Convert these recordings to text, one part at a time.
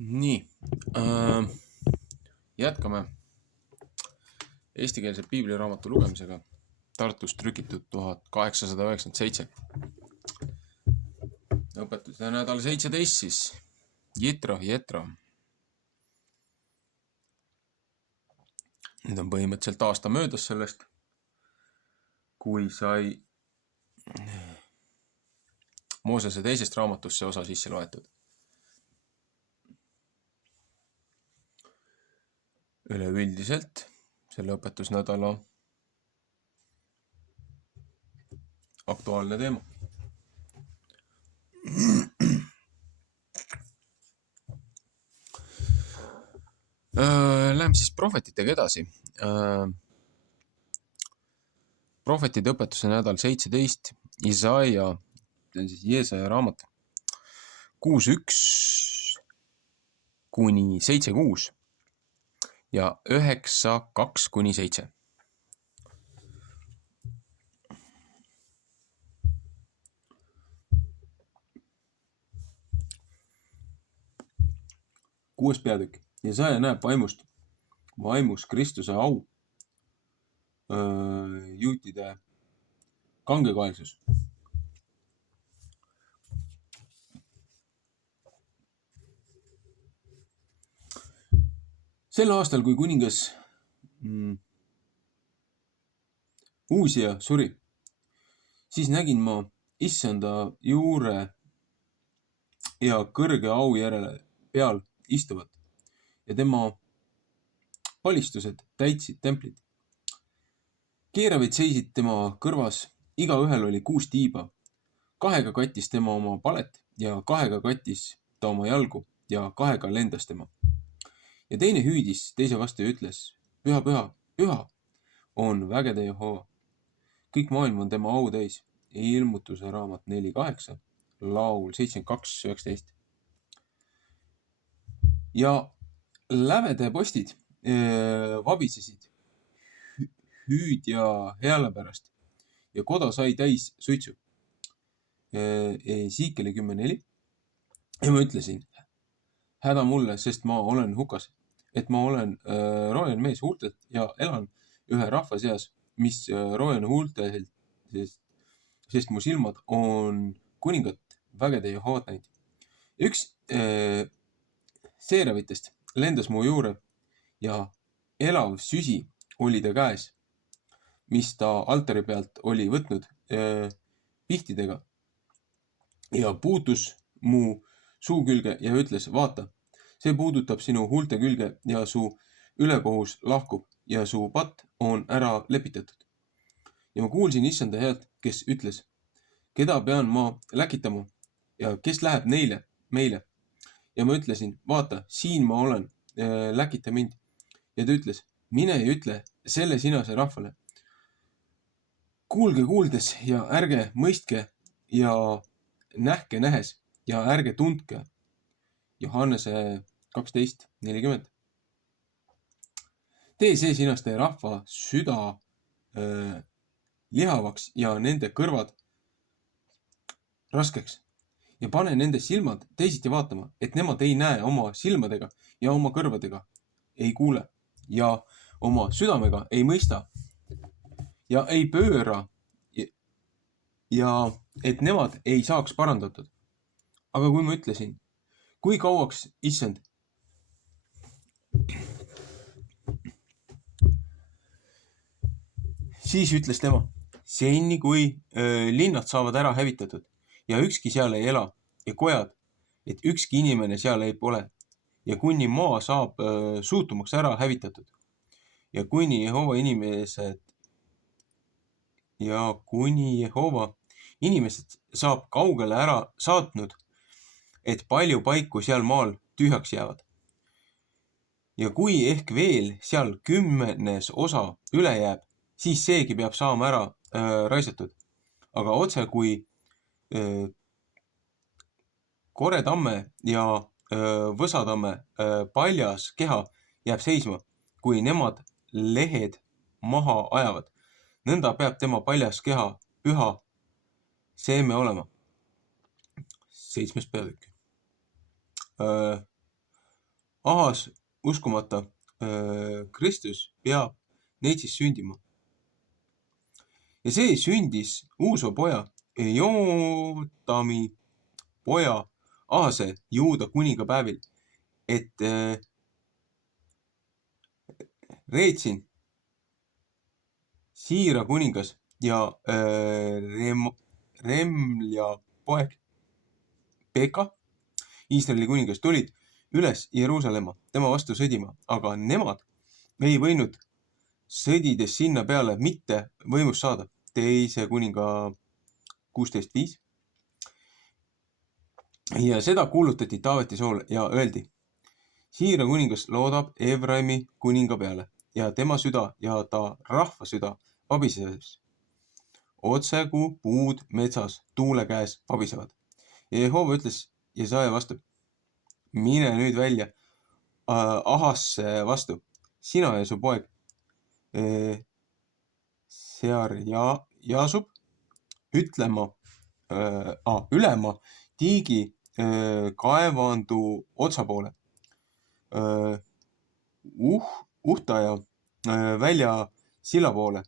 Nii, jätkame eestikeelse piibliraamatu lugemisega. Tartus trükitud 1897. Õpetuse nädal 17 siis. Jitro. Nüüd on põhimõtteliselt aasta möödas sellest, kui sai Moosese teisest raamatusse osa sisse loetud. Üleüldiselt selle õpetusnädala aktuaalne teema. Läheme siis prohvetitega edasi. Prohvetide õpetuse nädal 17, Isaia, see on siis Jeesaja raamat, 6.1 kuni 7.6 ja 9.2 kuni 7. Kuues peatükk. Jesaja näeb vaimus Kristuse au, juutide kangekaelsus. Sel aastal, kui kuningas Uusia suri, siis nägin ma issanda juure ja kõrge au järele peal istuvat ja tema palistused täitsid templit. Keeravid seisid tema kõrvas, igaühel oli 6 tiiba. 2 kattis tema oma palet ja 2 kattis ta oma jalgu ja 2 lendas tema. Ja teine hüüdis teise vastu ja ütles, püha, püha, püha on vägede Jehova. Kõik maailm on tema au täis. Ilmutuse raamat 4.8, laul 72.19. Ja lävede postid vabisesid hüüdja hääle pärast ja koda sai täis suitsu. Siikeli 10.4. Ja ma ütlesin, häda mulle, sest ma olen hukas, et ma olen roojane mees huultelt ja elan ühe rahva seas, mis roojane huultelt, sest mu silmad on kuningat vägede Jehovat näinud. Üks seeravitest lendas mu juure ja elav süsi oli ta käes, mis ta altari pealt oli võtnud pihtidega ja puutus mu suu külge ja ütles, vaata, see puudutab sinu huulte külge ja su ülekohus lahkub ja su patt on ära lepitatud. Ja ma kuulsin issanda häält, kes ütles, keda pean ma läkitama ja kes läheb meile. Ja ma ütlesin, vaata, siin ma olen, läkita mind. Ja ta ütles, mine ja ütle selle sinase rahvale. Kuulge kuuldes ja ärge mõistke ja nähke nähes ja ärge tundke. Johannese 12.40. Tee see sinaste rahva süda lihavaks ja nende kõrvad raskeks. Ja pane nende silmad teisiti vaatama, et nemad ei näe oma silmadega ja oma kõrvadega ei kuule ja oma südamega ei mõista ja ei pööra ja et nemad ei saaks parandatud. Aga kui ma ütlesin, kui kauaks, issand, siis ütles tema, seni kui linnad saavad ära hävitatud ja ükski seal ei ela ja kojad, et ükski inimene seal ei pole ja kuni maa saab suutumaks ära hävitatud ja kuni Jehova inimesed saab kaugele ära saatnud, et palju paiku seal maal tühjaks jäävad. Ja kui ehk veel seal 10 osa üle jääb, siis seegi peab saama ära raisatud. Aga otse kui koretamme ja võsatamme paljas keha jääb seisma, kui nemad lehed maha ajavad. Nõnda peab tema paljas keha püha seeme olema. 7. peatükk. Ahas uskumata Kristus peab neid siis sündima. Ja see sündis Uuso poja Jootami poja Ahase Juuda kuninga päevil, et Reetsin, Siira kuningas ja Remlja poeg Peka, Iisraeli kuningas, tulid üles Jeruusalemma tema vastu sõdima, aga nemad ei võinud sõdides sinna peale mitte võimust saada. Teise kuninga 16.5. Ja seda kuulutati Taaveti soole ja öeldi, Siira kuningas loodab Efraimi kuninga peale ja tema süda ja ta rahva süda vabises, otse kui puud metsas tuule käes vabisevad. Ja Jehova ütles Jesaja vastu, mine nüüd välja Ahasse vastu, sina ja su poeg Sear ja Jasub ülema tiigi kaevandu otsa poole, uhtaja välja silla poole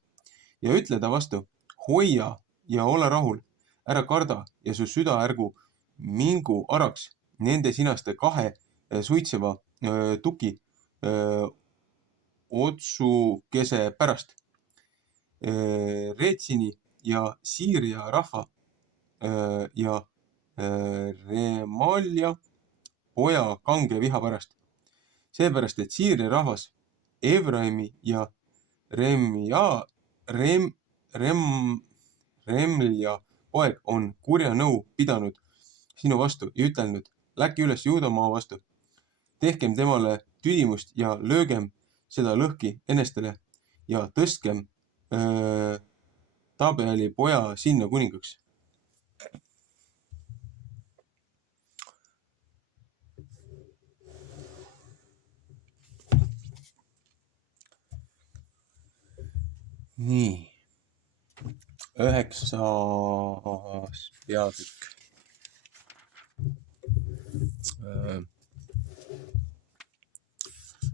ja ütle ta vastu, hoia ja ole rahul, ära karda ja su süda ärgu mingu araks nende sinaste kahe suitseva tuki otsukese pärast. Reetsini ja Siiria rahva ja Remalja poja kange viha pärast. Seepärast, et Siiria rahvas Efraimi ja Remlja poeg on kurja nõu pidanud sinu vastu ja ütelnud, läki üles Juudamaa vastu. Tehkem temale tüdimust ja löögem seda lõhki enestele ja tõstkem Tabeali poja sinna kuningaks. Nii, 9. peatükk.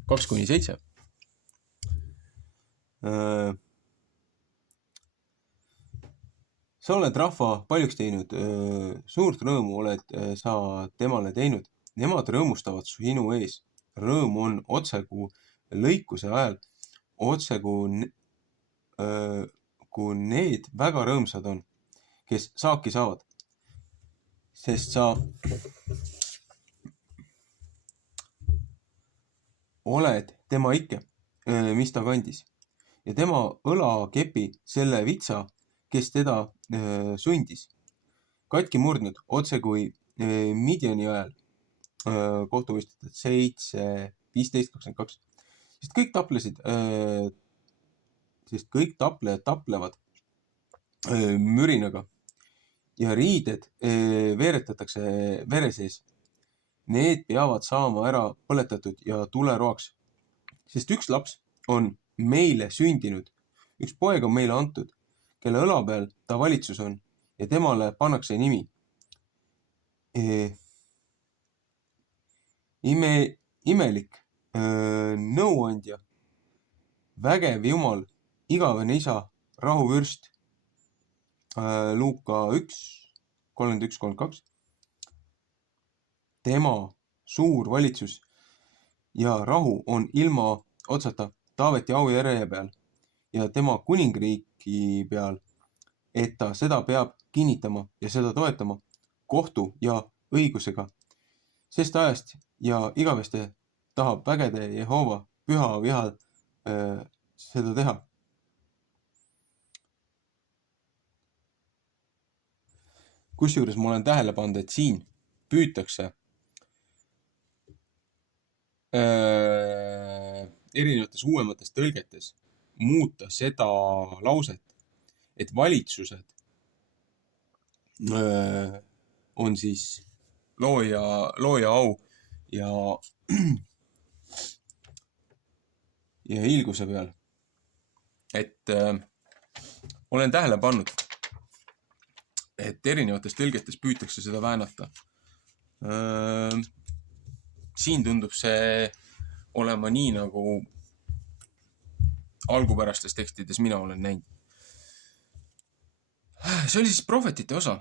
2-7. Sa oled rahva paljuks teinud, suurt rõõmu oled sa temale teinud. Nemad rõõmustavad sinu ees. Rõõm on otse kui lõikuse ajal, otse kui need väga rõõmsad on, kes saaki saavad. Sest sa oled tema ikke, mis ta kandis. Ja tema õlakepi selle vitsa, kes teda sundis. Katki murdnud, otse kui Midiani ajal, kohtumõistetud 7, 15, 22. Sest kõik taplejad taplevad mürinaga ja riided veeretatakse vere sees. Need peavad saama ära põletatud ja tuleroaks. Sest üks laps on meile sündinud, üks poeg on meile antud, kelle õla peal ta valitsus on ja temale pannakse nimi. Imelik nõuandja, vägev Jumal, igavene isa, rahuvürst. Luuka 1, 31-32. Tema suur valitsus ja rahu on ilma otsata Taaveti aujärje peal ja tema kuningriigi peal, et ta seda peab kinnitama ja seda toetama kohtu ja õigusega. Sest ajast ja igaveste tahab vägede Jehova püha vihal seda teha. Kusjuures ma olen tähele pannud, et siin püütakse erinevates uuemates tõlgetes muuta seda lauset, et valitsused on siis looja au ja hiilguse peal. Et olen tähele pannud, et erinevates tõlgetes püütakse seda väänata. siin tundub see olema nii, nagu algupärastes tekstides mina olen näinud. See oli siis prohvetite osa.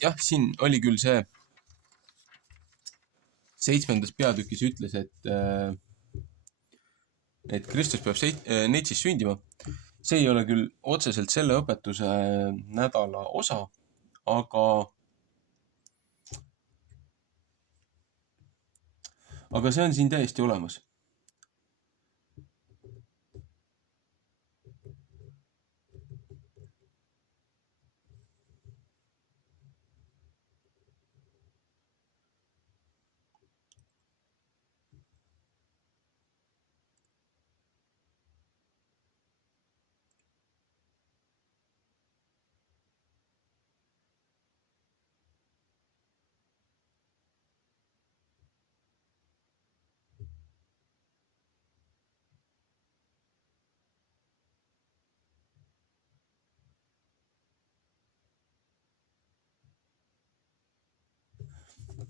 Jah, siin oli küll see 7. peatükis ütles, et Kristus peab Neitsis sündima. See ei ole küll otseselt selle õpetuse nädala osa, aga see on siin täiesti olemas.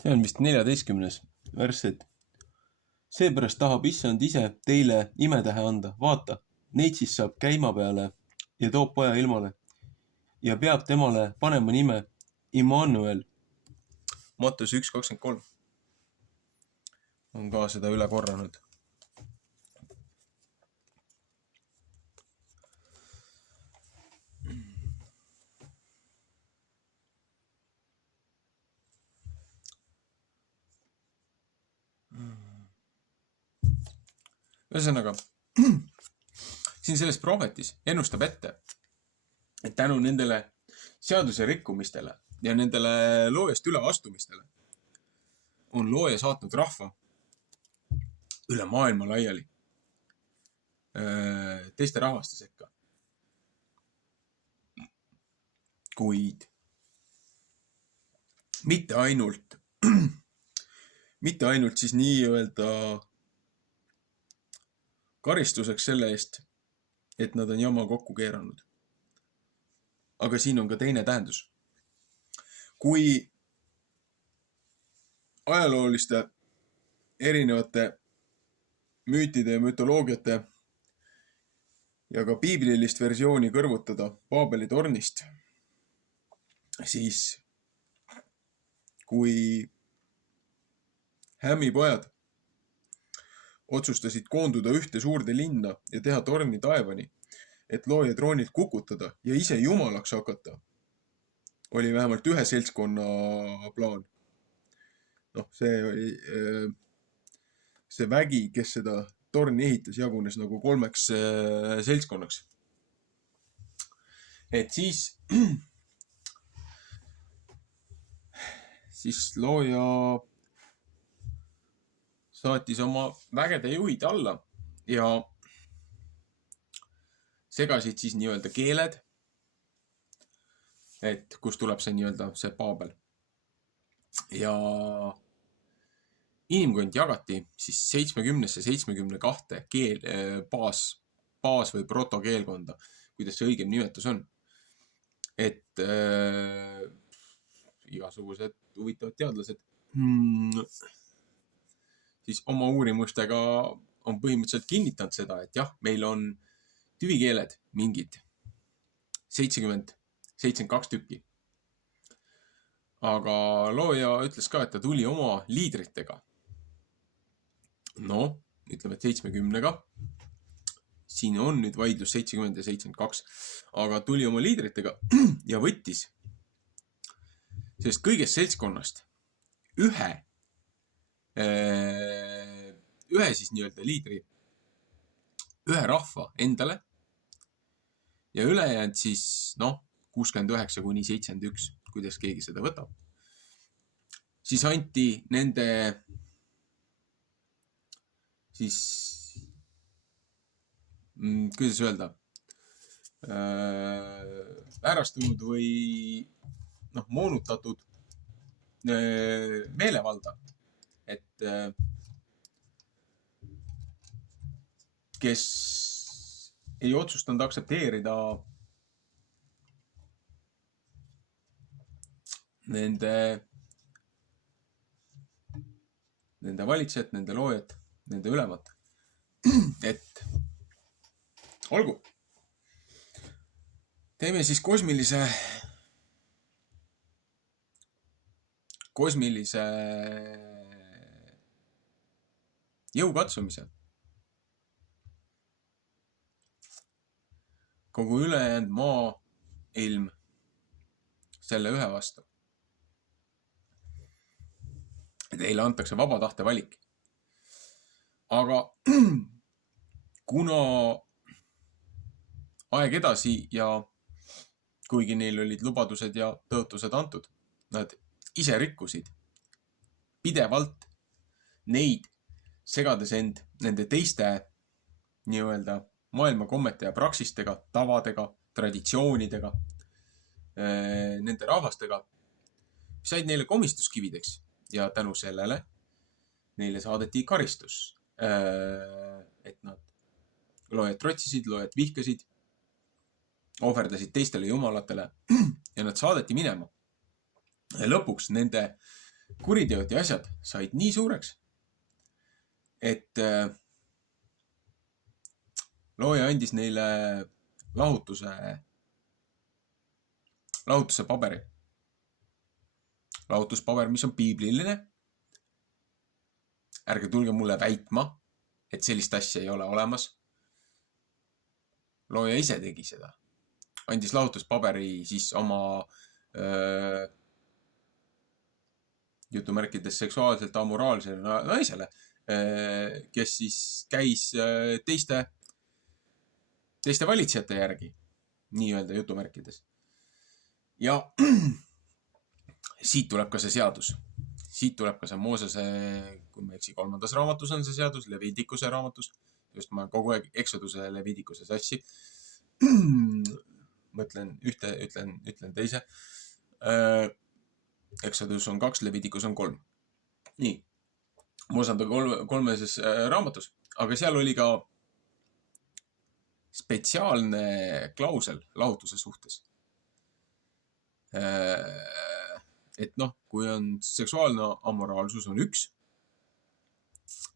See on vist 14. värss, et seepärast tahab issand ise teile imetähe anda. Vaata, Neitsis saab käima peale ja toob poja ilmale ja peab temale panema nime Immanuel. Matteuse 1.23 on ka seda üle korranud. Ühesõnaga, siin selles prohvetis ennustab ette, et tänu nendele seaduse rikkumistele ja nendele loojast üleastumistele on looja saatnud rahva üle maailma laiali teiste rahvaste sekka. Kuid mitte ainult siis nii-öelda karistuseks selle eest, et nad on jama kokku keeranud. Aga siin on ka teine tähendus. Kui ajalooliste erinevate müütide ja mütoloogiate ja ka piiblilist versiooni kõrvutada Paabeli tornist, siis kui Hämmi pojad otsustasid koonduda ühte suurde linna ja teha torni taevani, et looja troonilt kukutada ja ise jumalaks hakata, oli vähemalt ühe seltskonna plaan. See vägi, kes seda torni ehitas, jagunes nagu 3 seltskonnaks. Et siis looja saatis oma vägede juhid alla ja segasid siis nii-öelda keeled, et kust tuleb see nii-öelda see Paabel. Ja inimkond jagati siis 70-72 baas- või protokeelkonda, kuidas see õigem nimetus on. Et igasugused huvitavad teadlased siis oma uurimustega on põhimõtteliselt kinnitanud seda, et jah, meil on tüvikeeled mingid 72 tükki. Aga looja ütles ka, et ta tuli oma liidritega. Ütleme, et 70-ga. Siin on nüüd vaidlus 70 ja 72. Aga tuli oma liidritega ja võttis sellest kõigest seltskonnast ühe siis nii-öelda liidri, ühe rahva endale ja ülejäänud siis 69-71, kuidas keegi seda võtab. Siis anti nende siis, kuidas öelda, väärastunud või moonutatud meelevalda. Et kes ei otsustanud aktsepteerida nende nende valitsejat, nende loojat, nende ülemat. Et olgu. Teeme siis kosmilise jõukatsumise. Kogu ülejäänud maailm selle ühe vastu. Teile antakse vaba tahte valik. Aga kuna aeg edasi ja kuigi neil olid lubadused ja tõotused antud, nad ise rikkusid pidevalt neid, segades end nende teiste nii-öelda maailma kommete ja praksistega, tavadega, traditsioonidega, nende rahvastega, said neile komistuskivideks ja tänu sellele neile saadeti karistus. Et nad loojad trotsisid, loojad vihkasid, ohverdasid teistele jumalatele ja nad saadeti minema. Ja lõpuks nende kuriteod ja asjad said nii suureks, et looja andis neile lahutuse paberi. Lahutuspaber, mis on piibliline. Ärge tulge mulle väitma, et sellist asja ei ole olemas. Looja ise tegi seda. Andis lahutuspaberi siis oma jutumärkides seksuaalselt amoraalsele naisele, kes siis käis teiste valitsejate järgi, nii-öelda jutumärkides. Ja siit tuleb ka see seadus. Siit tuleb ka see Moosese, kui ma eksi, 3. raamatus on see seadus, Levitikuse raamatus. Just ma kogu aeg Exoduse Levitikuse sassi. Mõtlen ühte, ütlen teise. Exodus on 2, Leviticus on 3. Nii. Moosanda 3. raamatus. Aga seal oli ka spetsiaalne klausel lahutuse suhtes. Et noh, kui on seksuaalne amoraalsus on üks,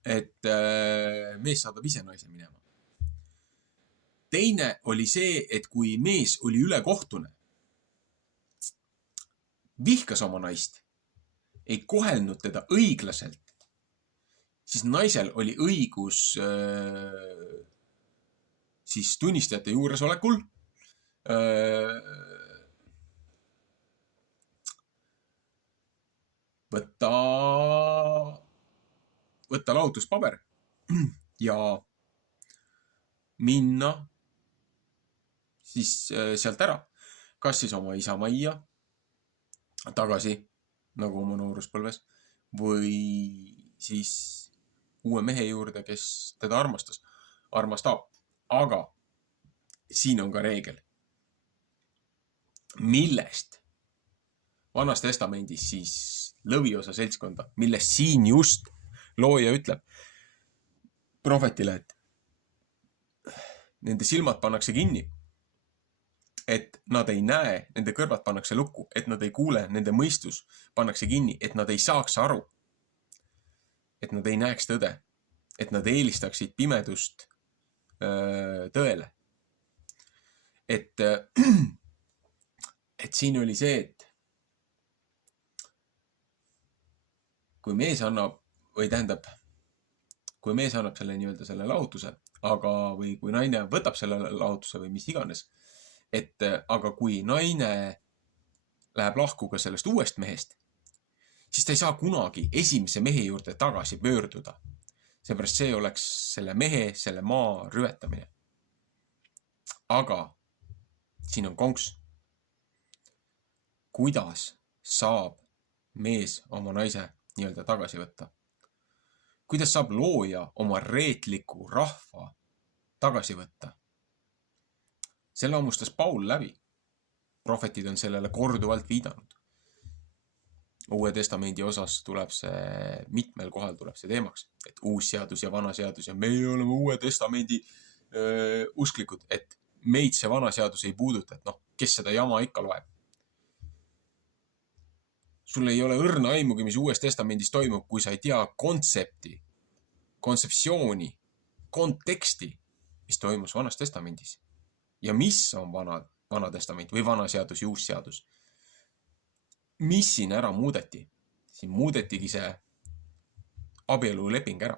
et mees saadab ise naise minema. Teine oli see, et kui mees oli ülekohtune, vihkas oma naist, ei kohelnud teda õiglaselt, siis naisel oli õigus siis tunnistajate juuresolekul võtta lahutuspaber ja minna siis sealt ära. Kas siis oma isa majja tagasi, nagu oma nooruspõlves, või siis uue mehe juurde, kes teda armastab. Aga siin on ka reegel, millest Vanas testamendis siis lõviosa seltskonda, millest siin just looja ütleb prohvetile, et nende silmad pannakse kinni, et nad ei näe, nende kõrvad pannakse lukku, et nad ei kuule, nende mõistus pannakse kinni, et nad ei saaks aru, et nad ei näeks tõde, et nad eelistaksid pimedust tõele. Et siin oli see, et kui mees annab selle nii-öelda selle lahutuse, või kui naine võtab selle lahutuse või mis iganes, aga kui naine läheb lahku ka sellest uuest mehest, siis ta ei saa kunagi esimese mehe juurde tagasi pöörduda. Seepärast see oleks selle mehe, selle maa rüvetamine. Aga siin on konks. Kuidas saab mees oma naise nii-öelda tagasi võtta? Kuidas saab looja oma reetliku rahva tagasi võtta? Selle hammustas Paul läbi. Prohvetid on sellele korduvalt viidanud. Uue testamendi osas tuleb see, mitmel kohal tuleb see teemaks, et uus seadus ja vana seadus ja meie oleme uue testamendi usklikud, et meid see vana seadus ei puuduta, et noh, kes seda jama ikka loeb. sul ei ole õrna aimugi, mis Uues Testamendis toimub, kui sa ei tea kontsepti, kontseptsiooni, konteksti, mis toimus Vanas Testamendis. Ja mis on vana testament või vana seadus ja uus seadus. Mis siin ära muudeti? Siin muudetigi see abieluleping ära.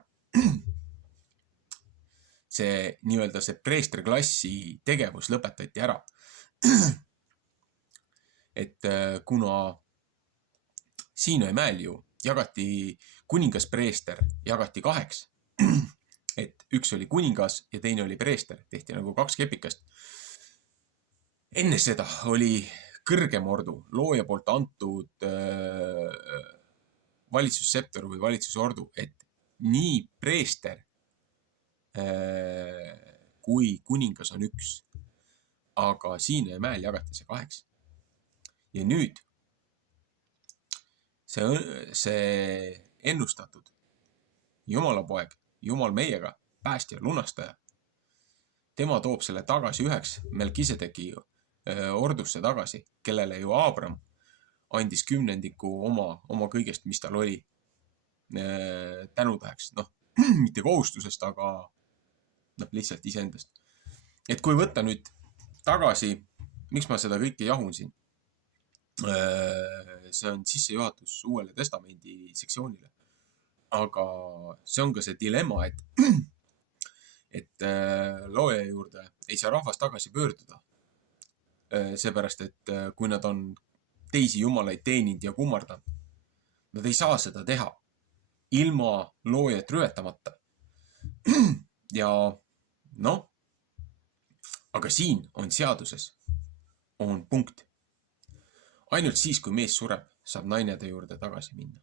See nii-öelda see preesterklassi tegevus lõpetati ära. Et kuna Siinamäel ju jagati kuningaspreester, jagati 2. Et üks oli kuningas ja teine oli preester. Tehti nagu 2 kepikast. Enne seda oli kõrgem ordu, looja poolt antud valitsusseptor või valitsusordu, et nii preester kui kuningas on üks. Aga Siinamäel jagati see 2. Ja nüüd see ennustatud Jumala poeg, Jumal meiega, päästja, lunastaja, tema toob selle tagasi üheks Melkisedeki ordusse tagasi, kellele ju Aabram andis 10% oma kõigest, mis tal oli tänutäheks. Mitte kohustusest, aga lihtsalt iseendast. Et kui võtta nüüd tagasi, miks ma seda kõike jahun siin? See on sissejuhatus Uuele Testamendi sektsioonile. Aga see on ka see dilemma, et looja juurde ei saa rahvas tagasi pöörduda. Seepärast, et kui nad on teisi jumalaid teeninud ja kummardanud, nad ei saa seda teha ilma loojat rüvetamata. Ja aga siin on seaduses, on punkt. Ainult siis, kui mees sureb, saab naine ta juurde tagasi minna.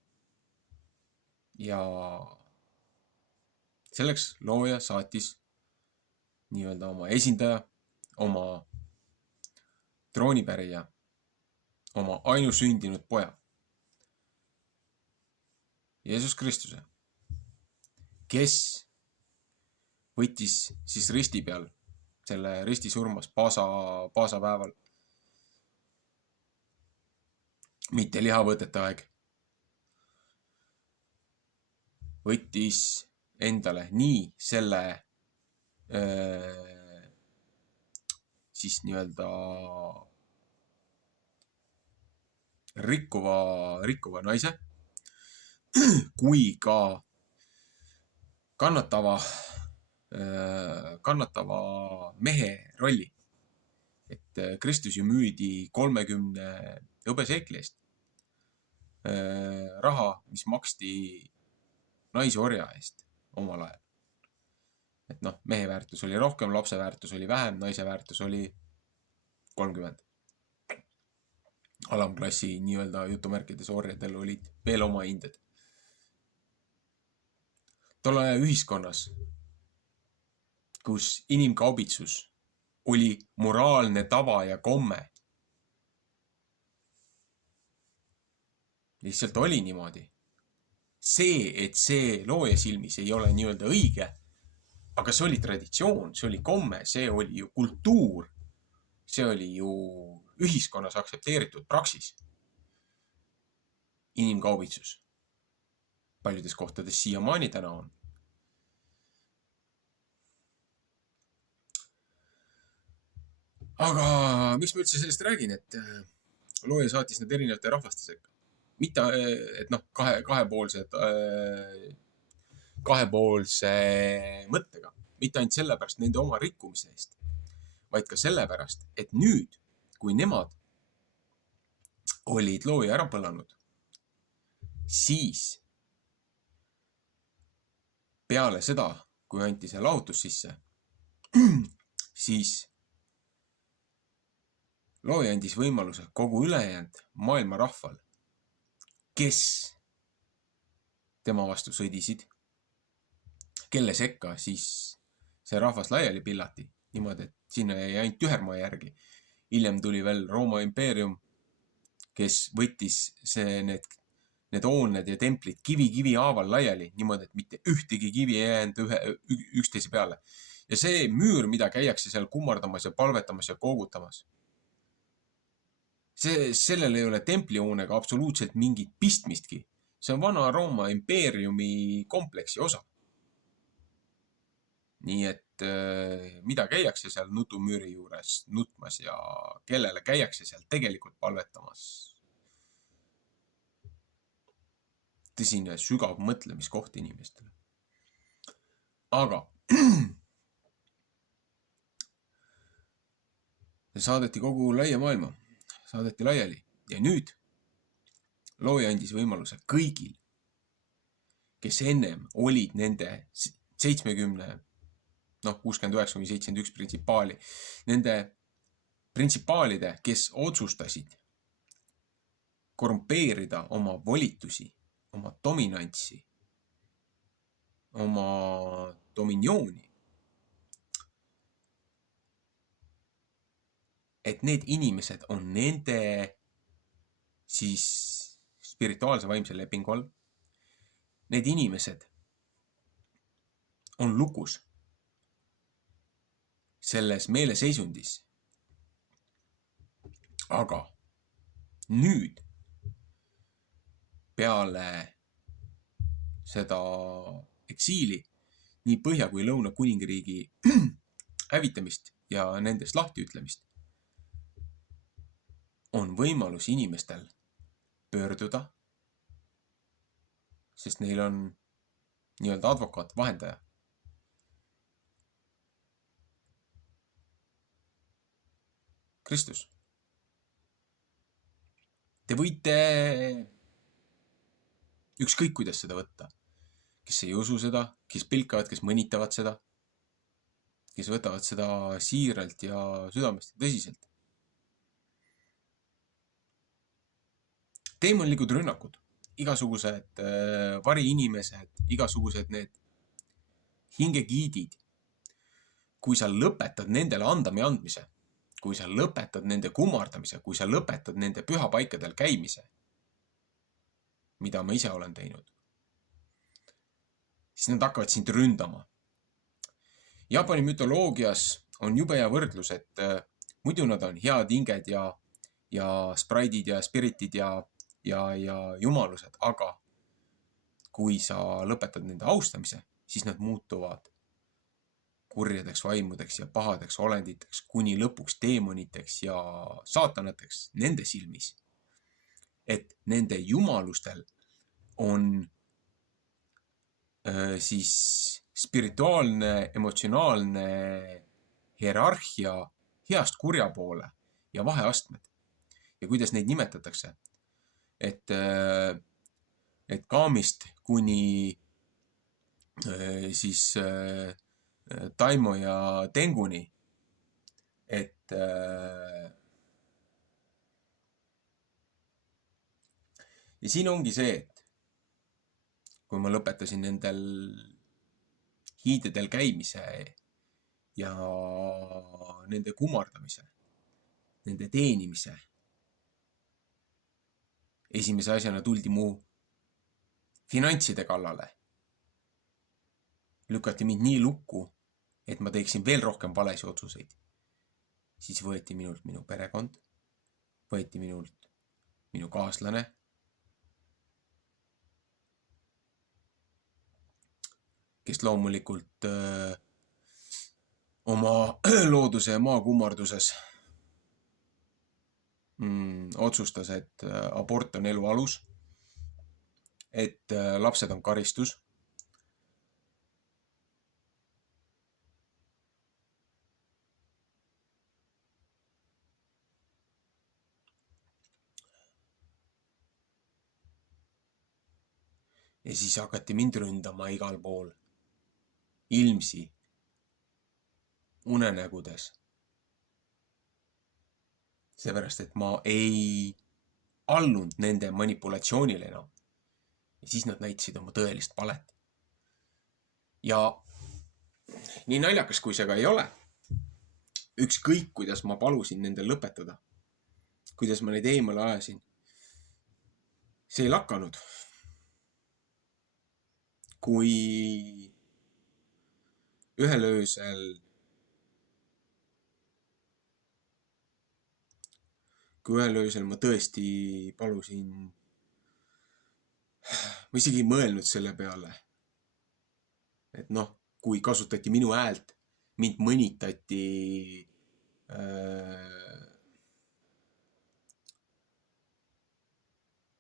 Ja selleks looja saatis nii-öelda oma esindaja, oma troonipärija, oma ainusündinud poja. Jeesus Kristuse, kes võttis siis risti peal, selle risti surmas paasapäeval, mitte lihavõtete aeg, võttis endale nii selle siis nii-öelda rikkuva naise kui ka kannatava mehe rolli. Et Kristus ju müüdi 30 hõbeseekli eest. Raha, mis maksti naisorja eest omal ajal. Et mehe väärtus oli rohkem, lapse väärtus oli vähem, naise väärtus oli 30. Alamklassi nii-öelda jutumärkides orjadel olid veel oma hinded. Tolle aja ühiskonnas, kus inimkaubitsus oli moraalne tava ja komme, lihtsalt oli niimoodi. See, et see looja silmis ei ole nii-öelda õige, aga see oli traditsioon, see oli komme, see oli ju kultuur, see oli ju ühiskonnas aktsepteeritud praksis. Inimkaubitsus. Paljudes kohtades siiamaani täna on. Aga miks ma üldse sellest räägin, et looja saatis need erinevate rahvaste sekka? Mitte, et kahepoolse mõttega. Mitte ainult sellepärast nende oma rikkumise eest, vaid ka sellepärast, et nüüd, kui nemad olid looja ära põlanud, siis peale seda, kui anti see lahutus sisse, siis looja andis võimaluse kogu ülejäänud maailma rahval, kes tema vastu sõdisid, kelle sekka siis see rahvas laiali pillati, niimoodi, et sinna jäi ainult tühermaa järgi. Hiljem tuli veel Rooma impeerium, kes võttis need hooned ja templid kivi haaval laiali, niimoodi, et mitte ühtegi kivi ei jäänud üksteise peale. Ja see müür, mida käiakse seal kummardamas ja palvetamas ja koogutamas, sellel ei ole templihoonega absoluutselt mingit pistmistki. See on Vana-Rooma impeeriumi kompleksi osa. Nii et mida käiakse seal nutumüüri juures nutmas ja kellele käiakse seal tegelikult palvetamas. Tõsine sügav mõtlemiskoht inimestele. Aga saadeti kogu laia maailma, saadeti laiali ja nüüd looja andis võimaluse kõigil, kes ennem olid nende 70, 69-71 printsipaali, nende printsipaalide, kes otsustasid korrumpeerida oma volitusi, oma dominantsi, oma dominiooni, et need inimesed on nende siis spirituaalse vaimse lepingu all. Need inimesed on lukus selles meeleseisundis. Aga nüüd peale seda eksiili nii Põhja kui Lõuna kuningriigi hävitamist ja nendest lahtiütlemist on võimalus inimestel pöörduda, sest neil on nii-öelda advokaat, vahendaja. Kristus. Te võite ükskõik kuidas seda võtta. Kes ei usu seda, kes pilkavad, kes mõnitavad seda, kes võtavad seda siiralt ja südamest ja tõsiselt. Teemonlikud rünnakud, igasugused variinimesed, igasugused need hingegiidid. Kui sa lõpetad nendele andame andmise, kui sa lõpetad nende kummardamise, kui sa lõpetad nende pühapaikadel käimise, mida ma ise olen teinud, siis nad hakkavad sind ründama. Jaapani mütoloogias on jube hea võrdlus, et muidu nad on head hinged ja spraidid ja spiritid ja jumalused, aga kui sa lõpetad nende austamise, siis nad muutuvad kurjadeks vaimudeks ja pahadeks olenditeks, kuni lõpuks deemoniteks ja saatanateks nende silmis. Et nende jumalustel on siis spirituaalne, emotsionaalne hierarhia heast kurja poole ja vaheastmed. Ja kuidas neid nimetatakse? Et kaamist kuni siis Taimo ja Tenguni, et ja siin ongi see, et kui ma lõpetasin nendel hiidedel käimise ja nende kummardamise, nende teenimise, esimese asjana tuldi mu finantside kallale. Lükati mind nii lukku, et ma teeksin veel rohkem valesi otsuseid. Siis võeti minult minu perekond, võeti minult minu kaaslane, kes loomulikult oma looduse ja maa kummarduses otsustas, et abort on elu alus, et lapsed on karistus. Ja siis hakati mind ründama igal pool, ilmsi, unenägudes. Seepärast, et ma ei allunud nende manipulatsioonile enam. Ja siis nad näitasid oma tõelist palet. Ja nii naljakas, kui see ka ei ole, ükskõik, kuidas ma palusin nendel lõpetada, kuidas ma neid eemale ajasin, see ei lakanud. Kui ühel öösel kui ühel öösel ma tõesti palusin, ma isegi ei mõelnud selle peale, et noh, kui kasutati minu häält, mind mõnitati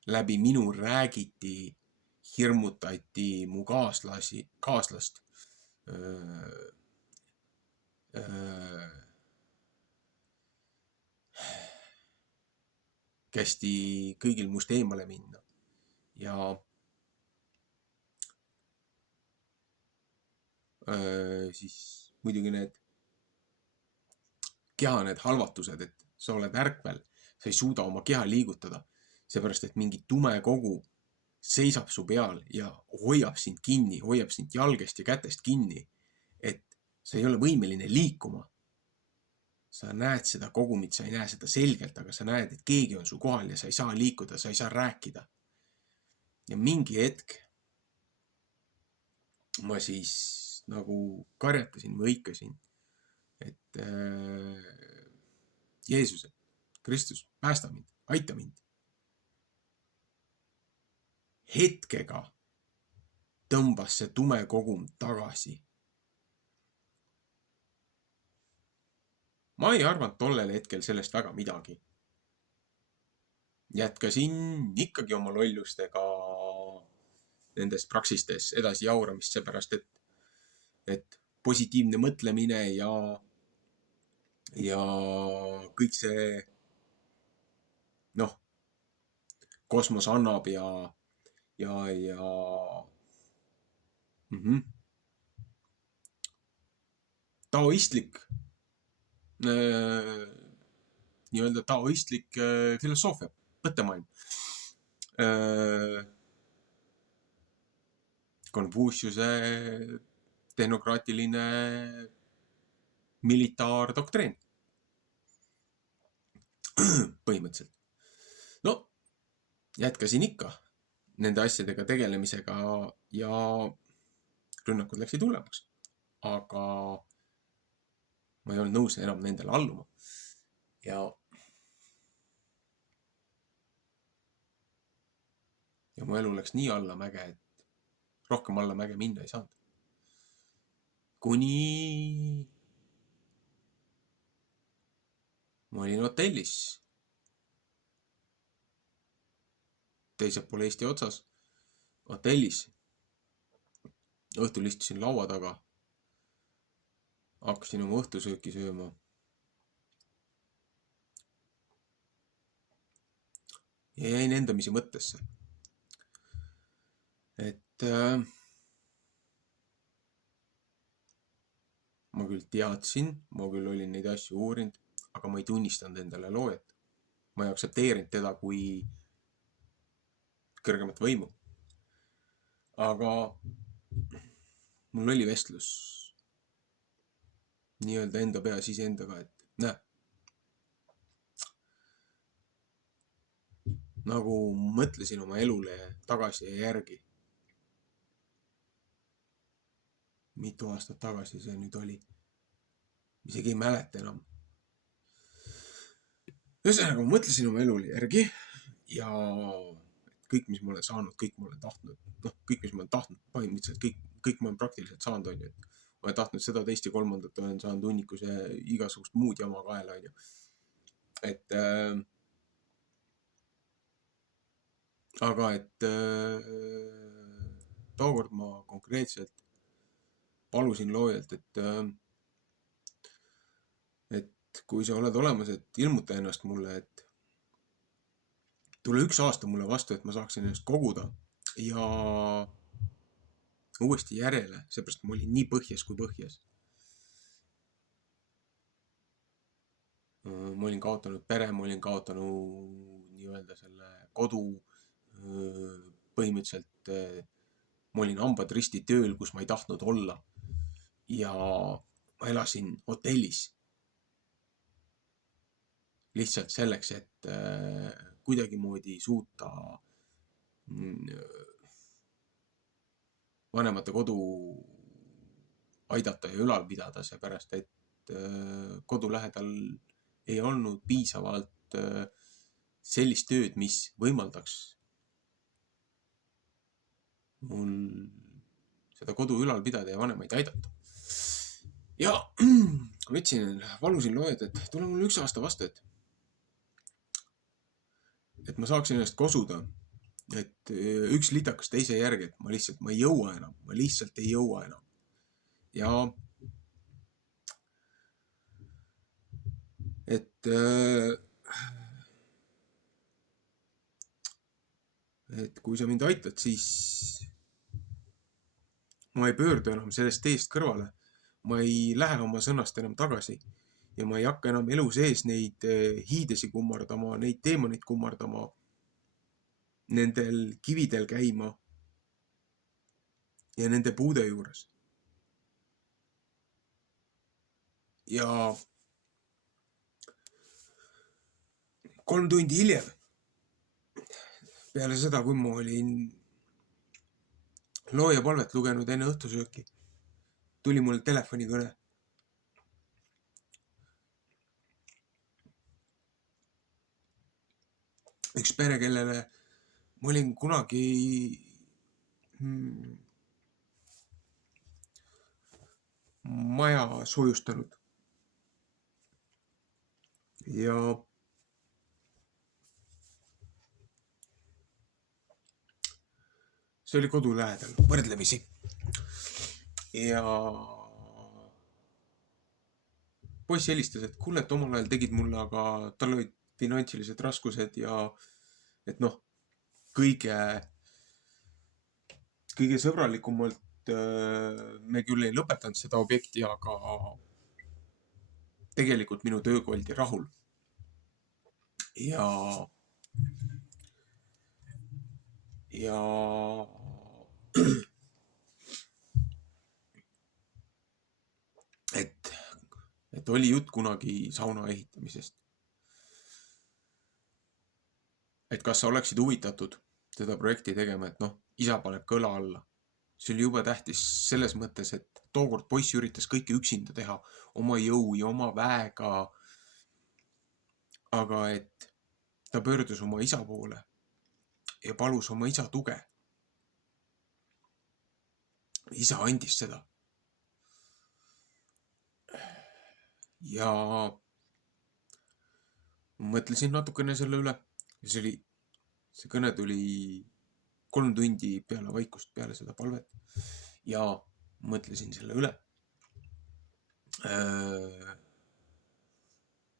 läbi minu räägiti, hirmutati mu kaaslast, kästi kõigil must eemale minna ja siis muidugi need keha need halvatused, et sa oled ärkvel, sa ei suuda oma keha liigutada, seepärast et mingi tume kogu seisab su peal ja hoiab sind kinni, hoiab sind jalgest ja kätest kinni, et sa ei ole võimeline liikuma. Sa näed seda kogumit, sa ei näe seda selgelt, aga sa näed, et keegi on su kohal ja sa ei saa liikuda, sa ei saa rääkida. Ja mingi hetk ma siis nagu karjatasin või hõikasin, et Jeesus, Kristus, päästa mind, aita mind. Hetkega tõmbas see tume kogum tagasi. Ma ei arvanud tollel hetkel sellest väga midagi. Jätkasin ikkagi oma lollustega nendes praksistes edasi jauramist, seepärast et positiivne mõtlemine ja kõik see, noh, kosmos annab ja taoistlik, nii-öelda taoistlik filosoofia, mõttemaailm. Konfutsiuse tehnokraatiline militaardoktreen. Põhimõtteliselt. No, jätkasin ikka nende asjadega tegelemisega ja rünnakud läksid hullemaks. Aga ma ei olnud nõus enam nendele alluma. Ja mu elu läks nii allamäge, et rohkem allamäge minna ei saanud. Kuni ma olin hotellis teisel pool Eesti otsas, hotellis. Õhtul istusin laua taga, hakkasin oma õhtusööki sööma. Ja jäin endamisi mõttesse, et ma küll teadsin, ma küll olin neid asju uurinud, aga ma ei tunnistanud endale loojat. Ma ei aktsepteerinud teda kui kõrgemat võimu. Aga mul oli vestlus nii-öelda enda peas iseendaga, et näe, nagu mõtlesin oma elule tagasi ja järgi. Mitu aastat tagasi see nüüd oli. Isegi ei mäleta enam. Ühesõnaga, ma mõtlesin oma elule järgi ja kõik, mis ma olen saanud, kõik ma olen tahtnud, kõik, mis ma olen tahtnud, põhimõtteliselt kõik ma olen praktiliselt saanud, on ju. Ma olen tahtnud seda, teist ja kolmandat, olen saanud hunnikuse igasugust muud jama kaela, on ju. Et aga tookord ma konkreetselt palusin loojalt, et kui sa oled olemas, et ilmuta ennast mulle, et tule 1 aasta mulle vastu, et ma saaksin ennast koguda ja uuesti järele, seepärast ma olin nii põhjas kui põhjas. Ma olin kaotanud pere, ma olin kaotanud nii-öelda selle kodu, põhimõtteliselt ma olin hambad risti tööl, kus ma ei tahtnud olla ja ma elasin hotellis lihtsalt selleks, et kuidagimoodi suuta vanemate kodu aidata ja ülal pidada, seepärast et kodu lähedal ei olnud piisavalt sellist tööd, mis võimaldaks mul seda kodu ülal pidada ja vanemaid aidata. Ja valusin loed, et tule mul 1 aasta vastu, et ma saaksin ennast kosuda, et üks litakas teise järgi, et ma ei jõua enam, ma lihtsalt ei jõua enam. Ja et kui sa mind aitad, siis ma ei pöördu enam sellest teest kõrvale. Ma ei lähe oma sõnast enam tagasi ja ma ei hakka enam elu sees neid hiidesi kummardama, neid teemonid kummardama, nendel kividel käima ja nende puude juures. Ja 3 tundi hiljem, peale seda, kui ma olin looja palvet lugenud enne õhtusööki, tuli mulle telefonikõne. Üks pere, kellele ma olin kunagi maja soojustanud. Ja see oli kodu lähedal, võrdlemisi. Ja poiss helistas, et kuule, et omal ajal tegid mulle, aga tal olid finantsilised raskused ja et noh, kõige sõbralikumalt me küll ei lõpetanud seda objekti, aga tegelikult minu tööga oldi rahul. Ja et oli jutt kunagi sauna ehitamisest. Et kas sa oleksid huvitatud seda projekti tegema, et noh, isa paneb kõla alla. See oli jube tähtis selles mõttes, et tookord poiss üritas kõike üksinda teha, oma jõu ja oma väega. Aga et ta pöördus oma isa poole ja palus oma isa tuge. Isa andis seda. Ja mõtlesin natukene selle üle. Ja see kõne tuli 3 tundi peale vaikust, peale seda palvet. Ja mõtlesin selle üle.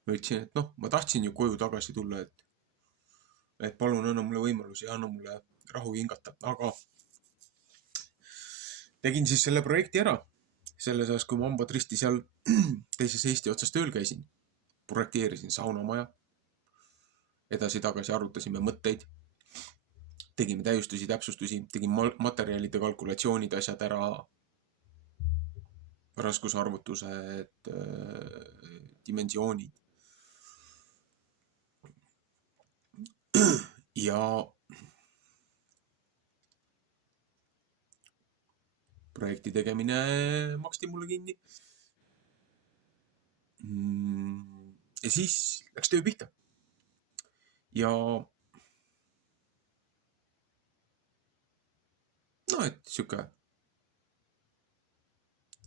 Ma ütlesin, et noh, ma tahtsin ju koju tagasi tulla, et palun anna mulle võimalus ja anna mulle rahu hingata. Aga tegin siis selle projekti ära. Selles ajast, kui ma hambad risti seal teises Eesti otsas tööl käisin, projekteerisin saunamaja. Edasi-tagasi arutasime mõtteid. Tegime täiustusi, täpsustusi, tegin materjalide kalkulatsioonid, asjad ära, raskusarvutused, dimensioonid. Ja projekti tegemine maksti mulle kinni. Ja siis läks töö pihta. Ja no, et siuke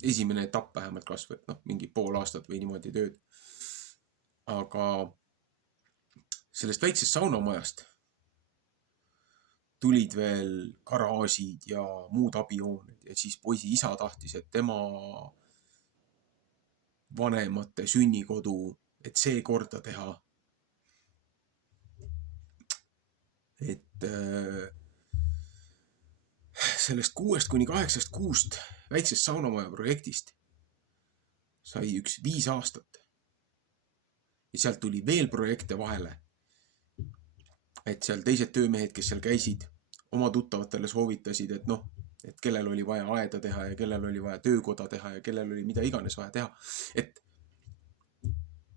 esimene etapp vähemalt kasv, et noh, mingi pool aastat või niimoodi tööd. Aga sellest väiksest saunamajast tulid veel garaažid ja muud abihooned ja siis poisi isa tahtis, et tema vanemate sünnikodu, et see korda teha. Et sellest 6-8 kuust väiksest saunamaja projektist sai üks 5 aastat. Ja sealt tuli veel projekte vahele. Et seal teised töömehed, kes seal käisid, oma tuttavatele soovitasid, et noh, et kellel oli vaja aeda teha ja kellel oli vaja töökoda teha ja kellel oli mida iganes vaja teha. Et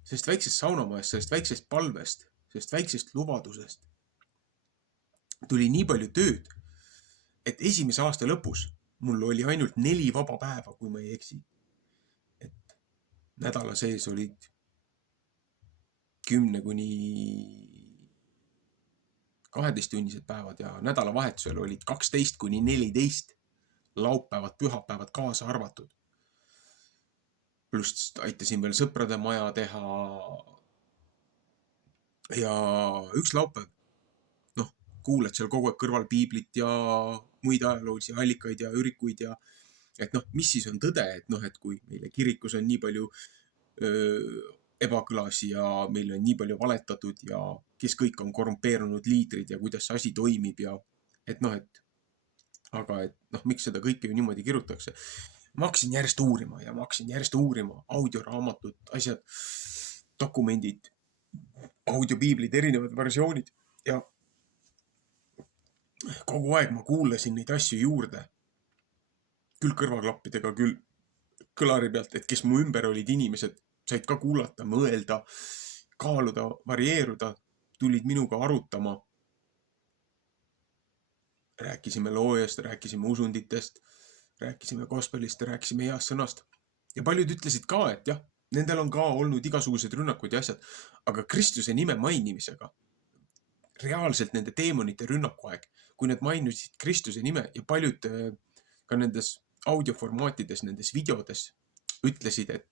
sellest väiksest saunamajast, sellest väiksest palvest, sellest väiksest lubadusest tuli nii palju tööd, et esimese aasta lõpus mul oli ainult 4 vaba päeva, kui ma ei eksi. Et nädala sees olid 10-15 12-tunnised päevad ja nädalavahetusel olid 12–14 laupäevad, pühapäevad kaasa arvatud. Pluss aitasin veel sõprade maja teha. Ja üks laupäev, kuulad seal kogu aeg kõrval piiblit ja muid ajaloolisi allikaid ja ürikuid ja et mis siis on tõde, et kui meile kirikus on nii palju ebakõlasi ja meil on nii palju valetatud ja kes kõik on korrumpeerunud liidrid ja kuidas see asi toimib ja aga miks seda kõike ju niimoodi kirjutatakse. Ma hakkasin järjest uurima audioraamatud, asjad, dokumendid, audiopiiblid, erinevad versioonid ja kogu aeg ma kuulasin neid asju juurde. Küll kõrvaklappidega, küll kõlari pealt, et kes mu ümber olid inimesed, said ka kuulata, mõelda, kaaluda, varieeruda, tulid minuga arutama. Rääkisime loojast, rääkisime usunditest, rääkisime gospelist, rääkisime heast sõnast. Ja paljud ütlesid ka, et jah, nendel on ka olnud igasugused rünnakud ja asjad, aga Kristuse nime mainimisega, reaalselt nende teemonite rünnakuaeg, kui nad mainisid Kristuse nime ja paljud ka nendes audioformaatides, nendes videodes ütlesid, et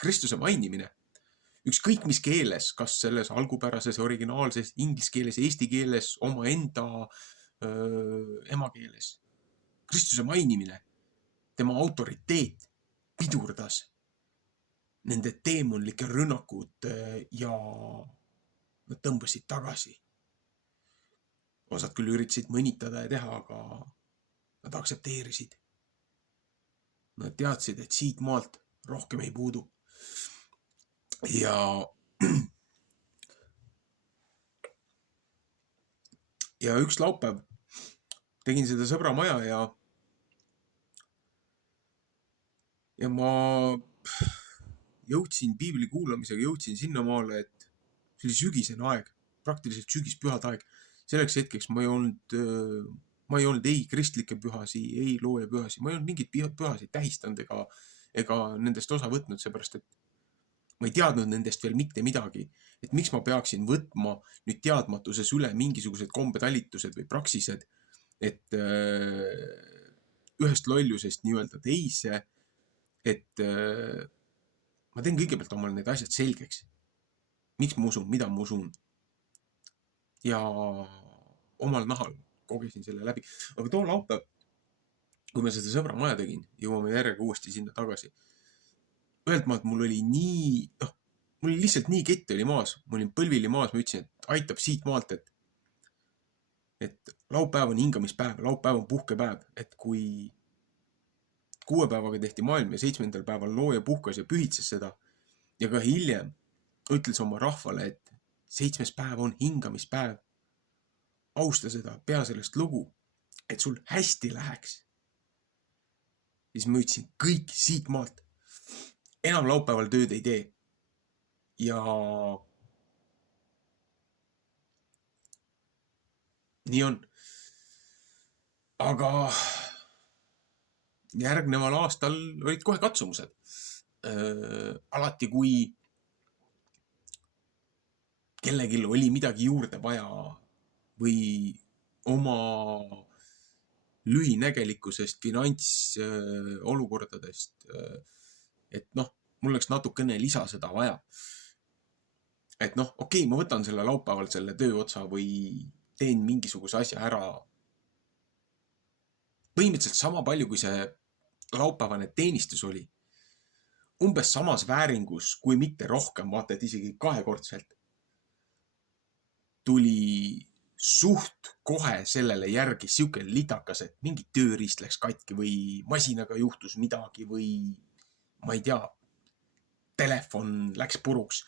Kristuse mainimine, ükskõik mis keeles, kas selles algupärases, originaalses, inglise keeles, eesti keeles, omaenda emakeeles, Kristuse mainimine, tema autoriteet pidurdas nende teemonlike rünnakud ja nad tõmbasid tagasi. Osad küll üritasid mõnitada ja teha, aga nad aktsepteerisid. Nad teadsid, et siit maalt rohkem ei puudu. Ja üks laupäev tegin seda sõbra maja ja ma jõudsin piibli kuulamisega, jõudsin sinnamaale, et see oli sügisene aeg, praktiliselt sügispühade aeg. Selleks hetkeks ma ei olnud ei kristlikke pühasi, ei looja pühasi, ma ei olnud mingit pühasi tähistanud ega nendest osa võtnud, seepärast et ma ei teadnud nendest veel mitte midagi. Et miks ma peaksin võtma nüüd teadmatuses üle mingisugused kombetalitused või praksised, et ühest lollusest nii-öelda teise, et ma teen kõigepealt omal need asjad selgeks. Miks ma usun, mida ma usun? Ja omal nahal kogesin selle läbi. Aga too laupäev, kui ma seda sõbra maja tegin, jõuame järjega uuesti sinna tagasi. Ühelt maalt mul oli mul oli lihtsalt nii kett oli maas, mul oli põlvili maas, ma ütlesin, et aitab siit maalt, et laupäev on hingamispäev, laupäev on puhkepäev, et kui 6 päevaga tehti maailm ja 7. päeval looja puhkas ja pühitses seda ja ka hiljem ütles oma rahvale, et 7. päev on hingamispäev. Austa seda, pea sellest lugu, et sul hästi läheks. Siis ma ütlesin kõik siit maalt. Enam laupäeval tööd ei tee. Ja nii on. Aga järgneval aastal olid kohe katsumused. Alati, kui kellelgi oli midagi juurde vaja või oma lühinägelikkusest, finantsolukordadest, et mul oleks natukene lisa seda vaja. Et okei, ma võtan selle laupäeval selle tööotsa või teen mingisuguse asja ära. Põhimõtteliselt sama palju, kui see laupäevane teenistus oli. Umbes samas vääringus, kui mitte rohkem, vaata, et isegi 2-kordselt. Tuli suht kohe sellele järgi siuke litakas, et mingi tööriist läks katki või masinaga juhtus midagi või ma ei tea, telefon läks puruks.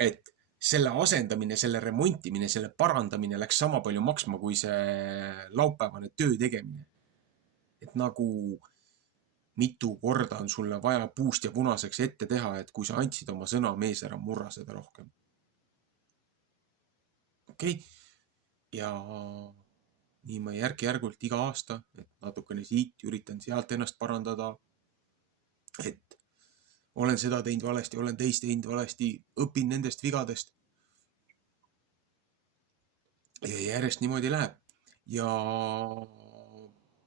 Et selle asendamine, selle remontimine, selle parandamine läks sama palju maksma kui see laupäevane töö tegemine. Et nagu mitu korda on sulle vaja puust ja punaseks ette teha, et kui sa andsid oma sõna, mees ära murra seda rohkem. Okei. Ja nii ma järk-järgult iga aasta, et natukene siit, üritan sealt ennast parandada, et olen seda teinud valesti, olen teist teinud valesti, õpin nendest vigadest. ja järjest niimoodi läheb. Ja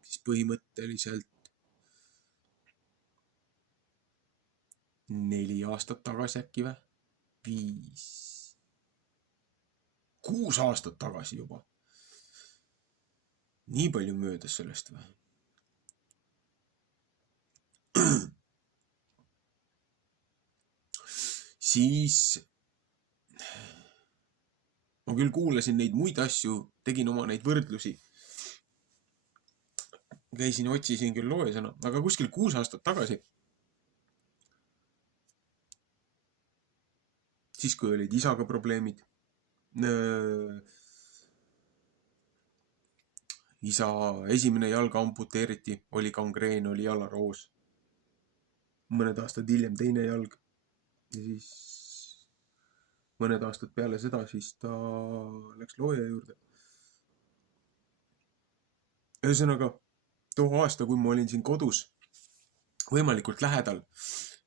siis põhimõtteliselt 4 aastat tagasi äkki või? 5, 6 aastat tagasi juba. Nii palju möödas sellest või? Siis ma küll kuulasin neid muid asju, tegin oma neid võrdlusi. Käisin, otsisin küll loojasõna, aga kuskil 6 aastat tagasi, siis kui olid isaga probleemid, isa esimene jalg amputeeriti, oli kangreen, oli jalaroos. Mõned aastad hiljem teine jalg ja siis mõned aastad peale seda siis ta läks looja juurde. Ühesõnaga, too aasta, kui ma olin siin kodus võimalikult lähedal,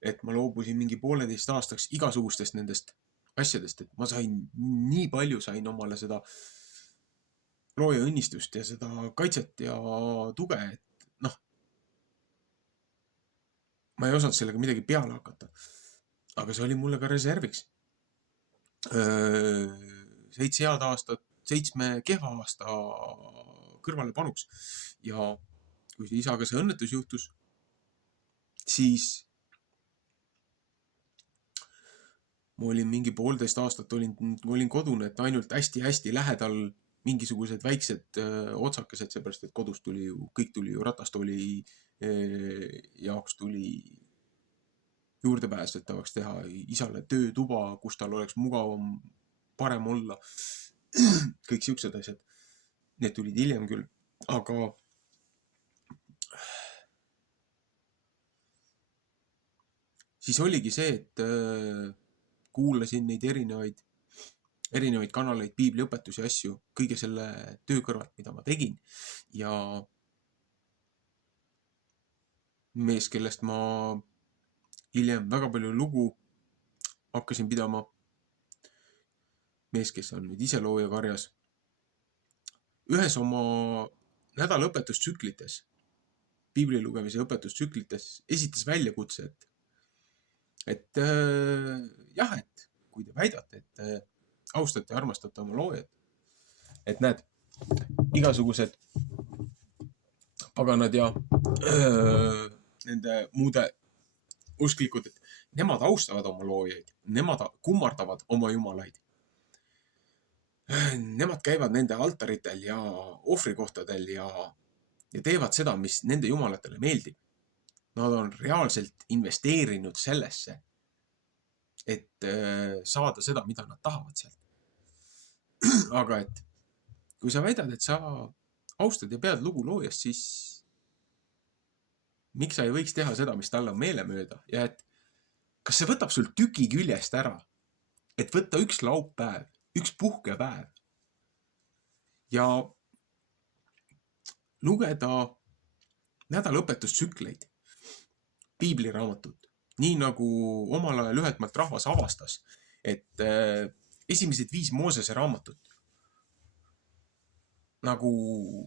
et ma loobusin mingi 1,5 aastaks igasugustest nendest asjadest, et ma sain nii palju, sain omale seda looja õnnistust ja seda kaitset ja tuge, et noh, ma ei osanud sellega midagi peale hakata. Aga see oli mulle ka reserviks. 7 head aastat, 7 kehva aasta kõrvale panuks. Ja kui see isaga see õnnetus juhtus, siis ma olin mingi 1,5 aastat olin kodune, et ainult hästi-hästi lähedal mingisugused väiksed otsakesed, seepärast, et kodus tuli ju, kõik tuli ju ratastooli jaoks tuli juurdepääsetavaks teha isale töötuba, kus tal oleks mugavam, parem olla. Kõik siuksed asjad. Need tulid hiljem küll, aga siis oligi see, et kuulasin neid erinevaid kanaleid, piibliõpetusi, asju, kõige selle töö kõrvalt, mida ma tegin. Ja mees, kellest ma hiljem väga palju lugu hakkasin pidama, mees, kes on nüüd ise looja karjas, ühes oma nädalaõpetustsüklites, piibli lugemise õpetustsüklites esitas väljakutse, et jah, et kui te väidate, et austate ja armastate oma loojat, et näed, igasugused paganad ja nende muude usklikud, et nemad austavad oma loojaid, nemad kummardavad oma jumalaid. Nemad käivad nende altaritel ja ohvrikohtadel ja teevad seda, mis nende jumalatele meeldib. Nad on reaalselt investeerinud sellesse, et saada seda, mida nad tahavad sealt. Aga et kui sa väidad, et sa austad ja pead lugu loojast, siis miks sa ei võiks teha seda, mis talle on meelemööda? Ja et kas see võtab sul tüki küljest ära, et võtta üks laupäev, üks puhkepäev ja lugeda nädalaõpetustsükleid, piibliraamatut, nii nagu omal ajal Lühetmaalt rahvas avastas, et esimesed 5 Moosese raamatut nagu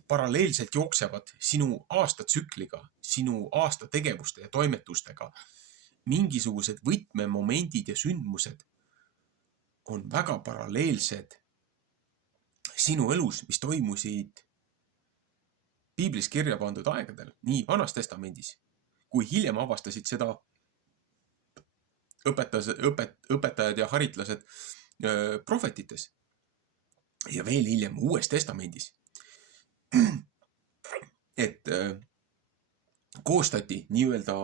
paralleelselt jooksevad sinu aastatsükliga, sinu aasta tegevuste ja toimetustega. Mingisugused võtmemomendid ja sündmused on väga paralleelsed sinu elus, mis toimusid piiblis kirja pandud aegadel, nii Vanas Testamendis, kui hiljem avastasid seda õpetajad ja haritlased prohvetites ja veel hiljem Uues Testamendis. Et koostati nii-öelda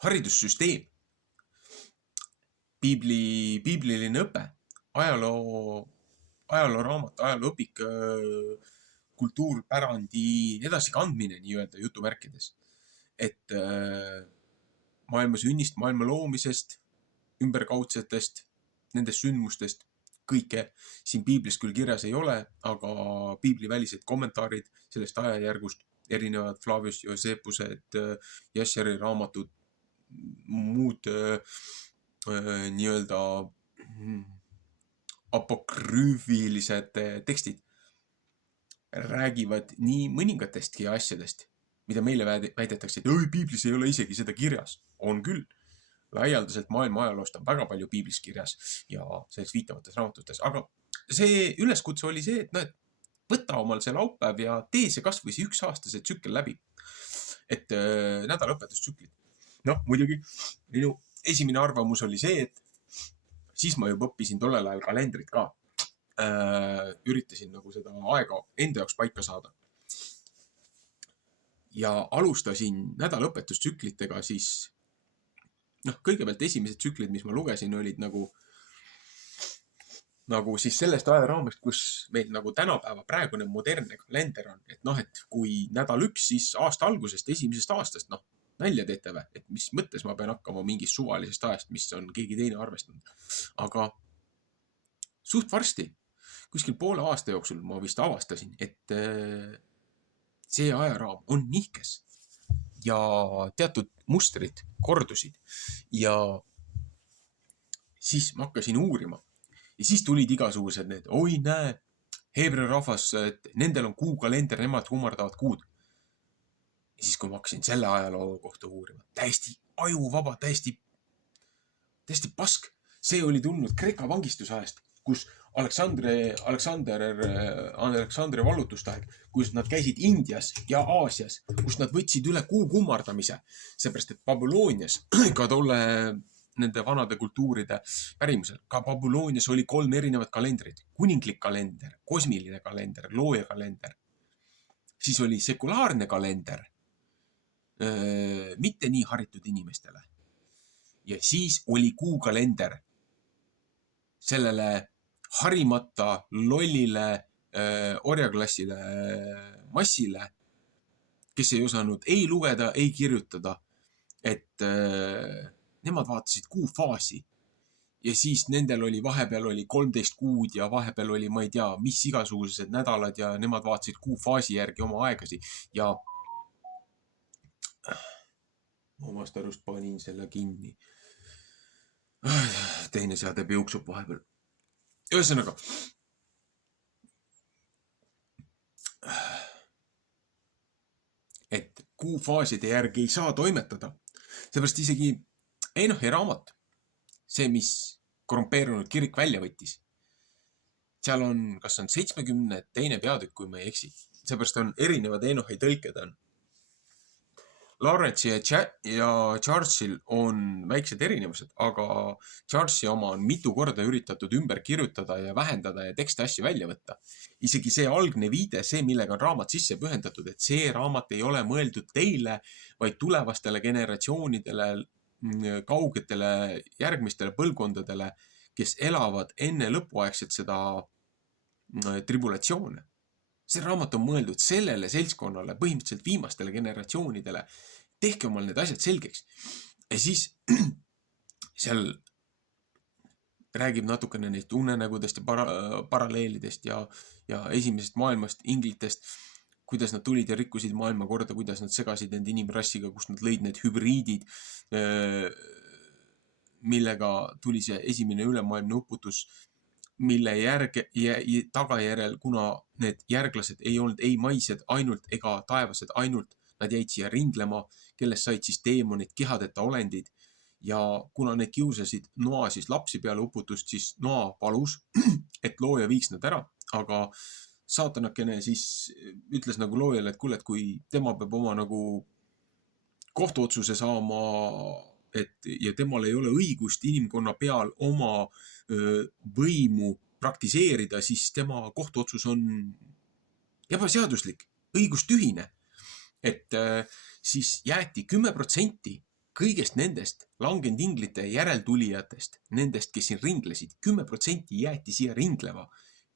haridussüsteem, piibliline õpe, ajalooraamat, ajalooõpik, kultuurpärandi edasikandmine nii-öelda jutumärkides. Et maailma sünnist, maailma loomisest, ümberkaudsetest, nendest sündmustest, kõike siin piiblis küll kirjas ei ole, aga piiblivälised kommentaarid sellest ajajärgust, erinevad Flavius Josephused, Jasseri raamatud, muud nii-öelda apokrüüfilised tekstid räägivad nii mõningatestki asjadest, mida meile väidetakse, et oi, piiblis ei ole isegi seda kirjas. On küll. Laialdaselt maailma ajaloost on väga palju piiblis kirjas ja selleks viitavates raamatutes. Aga see üleskutse oli see, et võta omal see laupäev ja tee see kas või see 1 aasta see tsükkel läbi. Et nädalaõpetustsüklid. Noh, muidugi minu esimene arvamus oli see, et siis ma juba õppisin tollel ajal kalendrit ka. Üritasin nagu seda aega enda jaoks paika saada. Ja alustasin nädalaõpetustsüklitega siis, kõigepealt esimesed tsüklid, mis ma lugesin, olid nagu siis sellest ajaraamist, kus meil nagu tänapäeva praegune modernne kalender on. Et kui nädal 1, siis aasta algusest, esimesest aastast, nalja teete või? Et mis mõttes ma pean hakkama mingist suvalisest ajast, mis on keegi teine arvestanud. Aga suht varsti, kuskil poole aasta jooksul ma vist avastasin, et see ajaraam on nihkes ja teatud mustrid kordusid ja siis ma hakkasin uurima ja siis tulid igasugused need, oi näe, heebrea rahvas, et nendel on kuukalender, nemad kummardavad kuud. Ja siis, kui ma hakkasin selle ajaloo kohta uurima, täiesti ajuvaba, täiesti pask. See oli tulnud Kreeka vangistusajast, kus Aleksandri vallutustaeg, kus nad käisid Indias ja Aasias, kus nad võtsid üle kuu kummardamise. Seepärast, et Babylonias, ka tolle nende vanade kultuuride pärimusel, ka Babylonias oli 3 erinevat kalendrit. Kuninglik kalender, kosmiline kalender, looja kalender. Siis oli sekulaarne kalender, mitte nii haritud inimestele. Ja siis oli kuukalender sellele harimata lollile orjaklassile massile, kes ei osanud ei lugeda, ei kirjutada, et nemad vaatasid kuufaasi ja siis nendel oli vahepeal oli 13 kuud ja vahepeal oli, ma ei tea, mis igasugused nädalad ja nemad vaatasid kuufaasi järgi oma aegasi ja omast arust panin selle kinni. Teine seade piuksub vahepeal. Ühesõnaga, et kuufaaside järgi ei saa toimetada. Seepärast isegi Enochi raamat, see, mis korrumpeerunud kirik välja võttis, seal on, kas on 72. peatükk, kui ma ei eksi. Seepärast on erinevad Enochi tõlked on. Lawrence ja Charlesil on väiksed erinevused, aga Charlesi oma on mitu korda üritatud ümber kirjutada ja vähendada ja teksti asju välja võtta. Isegi see algne viide, see, millega on raamat sisse pühendatud, et see raamat ei ole mõeldud teile, vaid tulevastele generatsioonidele, kaugetele järgmistele põlvkondadele, kes elavad enne lõpuaegset seda tribulatsioone. See raamat on mõeldud sellele seltskonnale, põhimõtteliselt viimastele generatsioonidele. Tehke omal need asjad selgeks. Ja siis seal räägib natukene neist unenägudest ja paralleelidest ja esimesest maailmast, inglitest, kuidas nad tulid ja rikkusid maailmakorda, kuidas nad segasid nende inimrassiga, kus nad lõid need hübriidid, millega tuli see esimene ülemaailmne uputus, mille tagajärjel, kuna need järglased ei olnud ei maised ainult ega taevased ainult, nad jäid siia ringlema, kellest said siis teemonid, kehadeta olendid ja kuna need kiusasid Noa siis lapsi peale uputust, siis Noa palus, et looja viiks nad ära, aga saatanakene siis ütles nagu loojale, et kuule, et kui tema peab oma nagu kohtuotsuse saama, ja temal ei ole õigust inimkonna peal oma võimu praktiseerida, siis tema kohtuotsus on ebaseaduslik, õigustühine. Et siis jäeti 10% kõigest nendest langenud inglite järeltulijatest, nendest, kes siin ringlesid, 10% jäeti siia ringlema.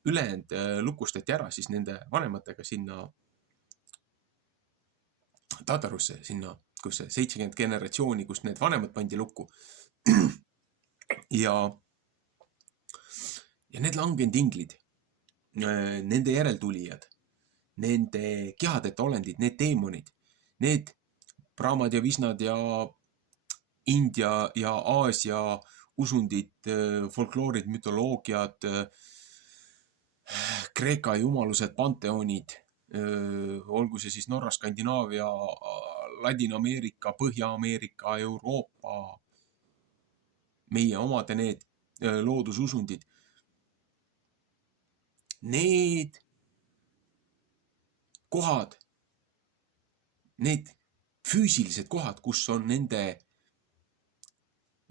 Ülejäänud lukustati ära siis nende vanematega sinna Tatarusse, sinna, kus 70 generatsiooni, kus need vanemad pandi lukku. Ja need langenud inglid, nende järeltulijad, nende kehadeta olendid, need teemonid, need Brahmad ja Visnad ja India ja Aasia usundid, folkloorid, mütoloogiad, Kreeka jumalused, panteonid, olgu see siis Norra, Skandinaavia, Ladina-Ameerika, Põhja-Ameerika, Euroopa, meie omade need loodususundid. Need kohad, need füüsilised kohad, kus on nende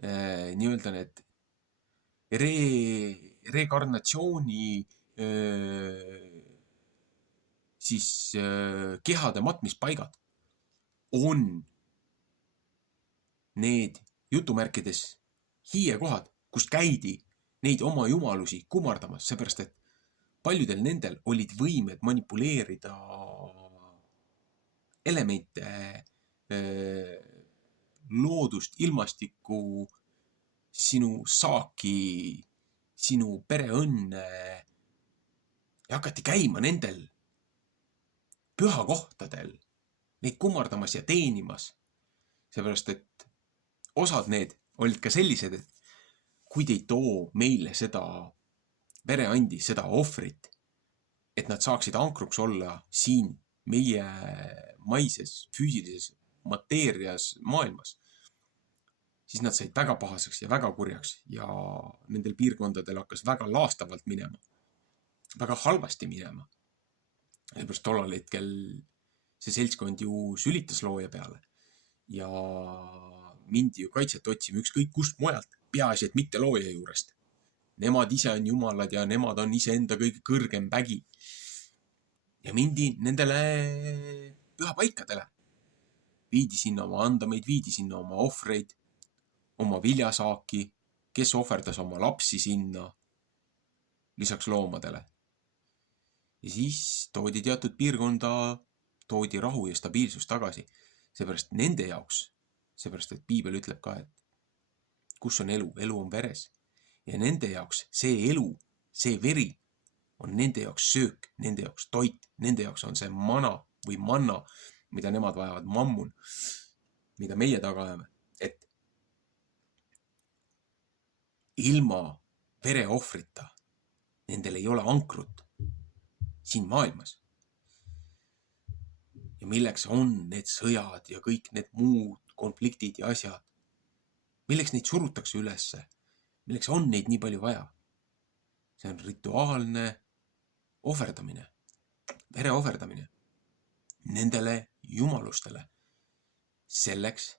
nii-öelda need rekarnatsiooni siis kehade matmispaigad on need jutumärkides hiiekohad, kust käidi neid oma jumalusi kummardamas, seepärast et paljudel nendel olid võimed manipuleerida elemente, loodust, ilmastikku, sinu saaki, sinu pereõnne ja hakati käima nendel pühakohtadel, neid kummardamas ja teenimas. Seepärast, et osad need olid ka sellised, et kui te ei too meile seda vereandi, seda ohvrit, et nad saaksid ankruks olla siin meie maises, füüsilises mateerias maailmas, siis nad said väga pahaseks ja väga kurjaks ja nendel piirkondadel hakkas väga laastavalt minema, väga halvasti minema. Sellepärast tollal hetkel see seltskond ju sülitas looja peale ja mindi ju kaitset otsima ükskõik kust mujalt, peaasi, et mitte looja juurest. Nemad ise on jumalad ja nemad on iseenda kõige kõrgem vägi. Ja mindi nendele pühapaikadele. Viidi sinna oma andameid, viidi sinna oma ohvreid, oma viljasaaki, kes ohverdas oma lapsi sinna, lisaks loomadele. Ja siis toodi teatud piirkonda, toodi rahu ja stabiilsus tagasi. Seepärast nende jaoks, seepärast et piibel ütleb ka, et kus on elu, elu on veres. Ja nende jaoks see elu, see veri on nende jaoks söök, nende jaoks toit, nende jaoks on see mana või manna, mida nemad vajavad, mammun, mida meie taga ajame. Et ilma vereohvrita nendel ei ole ankrut siin maailmas. Ja milleks on need sõjad ja kõik need muud konfliktid ja asjad? Milleks neid surutakse ülesse? Milleks on neid nii palju vaja? See on rituaalne ohverdamine, vere ohverdamine nendele jumalustele. Selleks,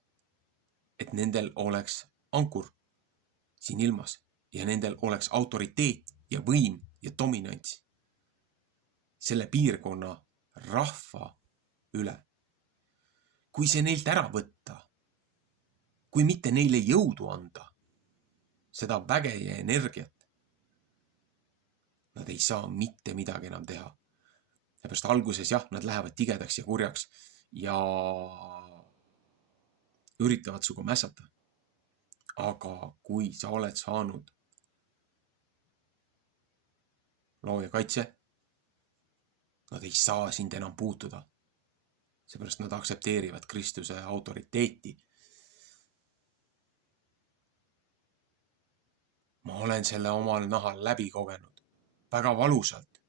et nendel oleks ankur siin ilmas ja nendel oleks autoriteet ja võim ja dominants selle piirkonna rahva üle. Kui see neilt ära võtta, kui mitte neile jõudu anda, seda väge ja energiat, nad ei saa mitte midagi enam teha. Seepärast alguses jah, nad lähevad tigedaks ja kurjaks ja üritavad suga mässata. Aga kui sa oled saanud looja kaitse, nad ei saa sind enam puutuda. Seepärast nad aksepteerivad Kristuse autoriteeti. Ma olen selle omal nahal läbi kogenud. Väga valusalt.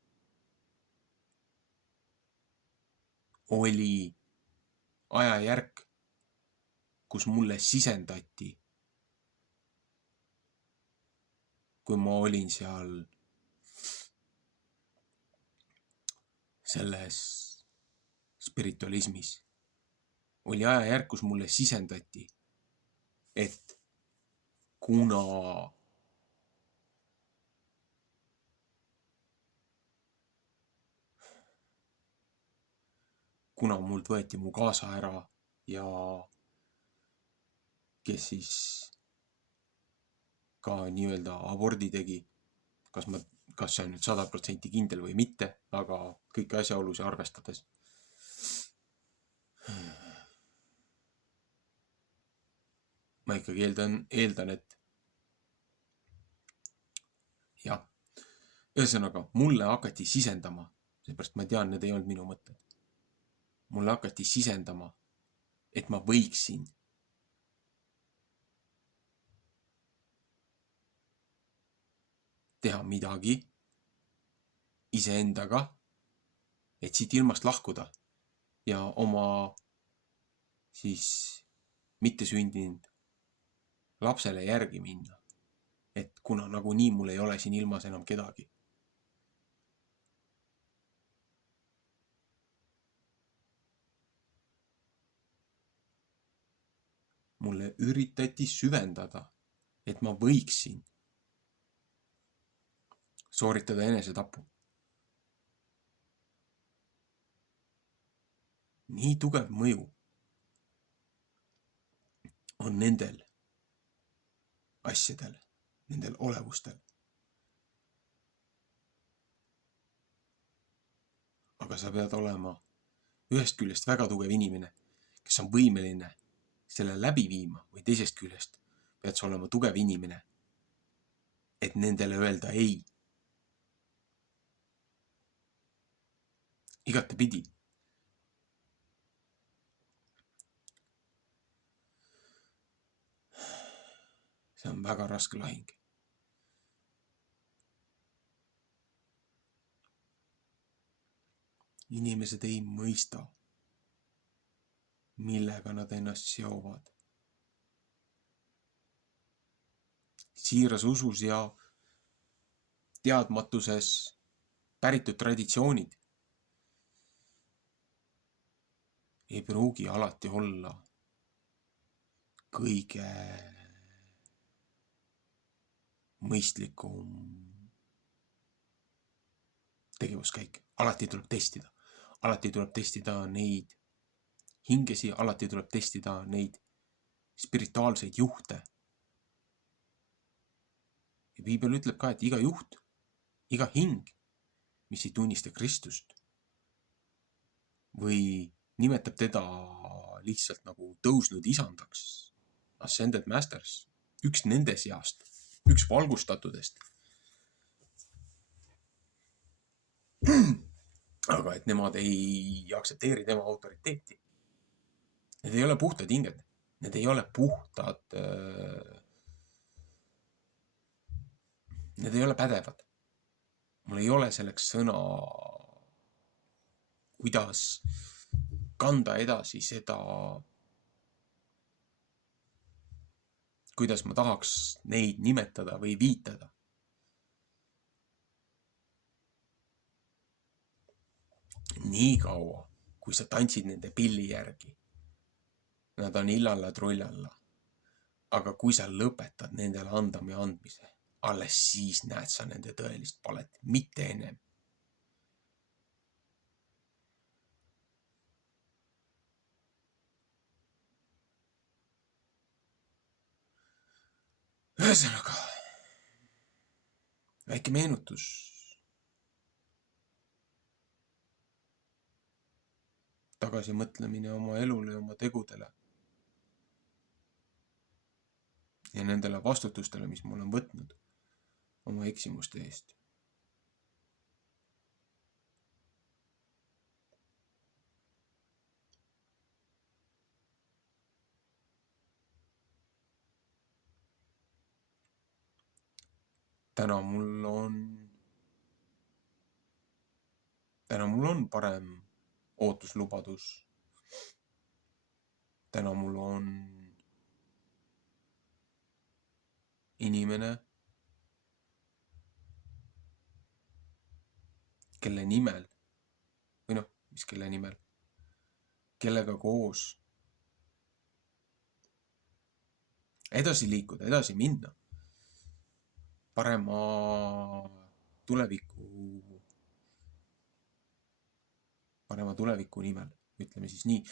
Oli ajajärk, kus mulle sisendati, kui ma olin seal selles spiritualismis, oli ajajärk, kus mulle sisendati, et kuna mult võeti mu kaasa ära ja kes siis ka nii-öelda abordi tegi, kas see on nüüd 100% kindel või mitte, aga kõiki asjaolusi arvestades. Ma ikkagi eeldan, et jah, ühesõnaga, mulle hakati sisendama, seepärast ma tean, need ei olnud minu mõtted. Mulle hakati sisendama, et ma võiksin teha midagi iseendaga, et siit ilmast lahkuda ja oma siis mittesündinud lapsele järgi minna. Et kuna nagunii mul ei ole siin ilmas enam kedagi. Mulle üritati süvendada, et ma võiksin sooritada enesetapu. Nii tugev mõju on nendel asjadel, nendel olevustel. Aga sa pead olema ühest küljest väga tugev inimene, kes on võimeline selle läbi viima, või teisest küljest pead sa olema tugev inimene, et nendele öelda ei. Igatepidi. See on väga raske lahing. Inimesed ei mõista, millega nad ennast seovad. Siiras usus ja teadmatuses päritud traditsioonid ei pruugi alati olla kõige mõistlikum tegevuskäik. Alati tuleb testida. Alati tuleb testida neid hingesi, alati tuleb testida neid spirituaalseid juhte. Ja Piibel ütleb ka, et iga juht, iga hing, mis ei tunnista Kristust või nimetab teda lihtsalt nagu tõusnud isandaks, ascended masters, üks nende seast, üks valgustatudest. Aga et nemad ei aktsepteeri tema autoriteeti. Need ei ole puhtad hinged. Need ei ole puhtad... Need ei ole pädevad. Mul ei ole selleks sõna, kuidas kanda edasi seda, kuidas ma tahaks neid nimetada või viitada. Nii kaua, kui sa tantsid nende pilli järgi, nad on illalla-trullalla. Aga kui sa lõpetad nendele andami andmise, alles siis näed sa nende tõelist palet, mitte ennem. Ühesõnaga, väike meenutus. Tagasimõtlemine oma elule ja oma tegudele. Ja nendele vastutustele, mis ma olen võtnud oma eksimuste eest. Täna mul on parem ootuslubadus. Täna mul on inimene, kelle nimel, või noh, mis kelle nimel, kellega koos edasi liikuda, edasi minna. Parema tuleviku nimel, ütleme siis nii.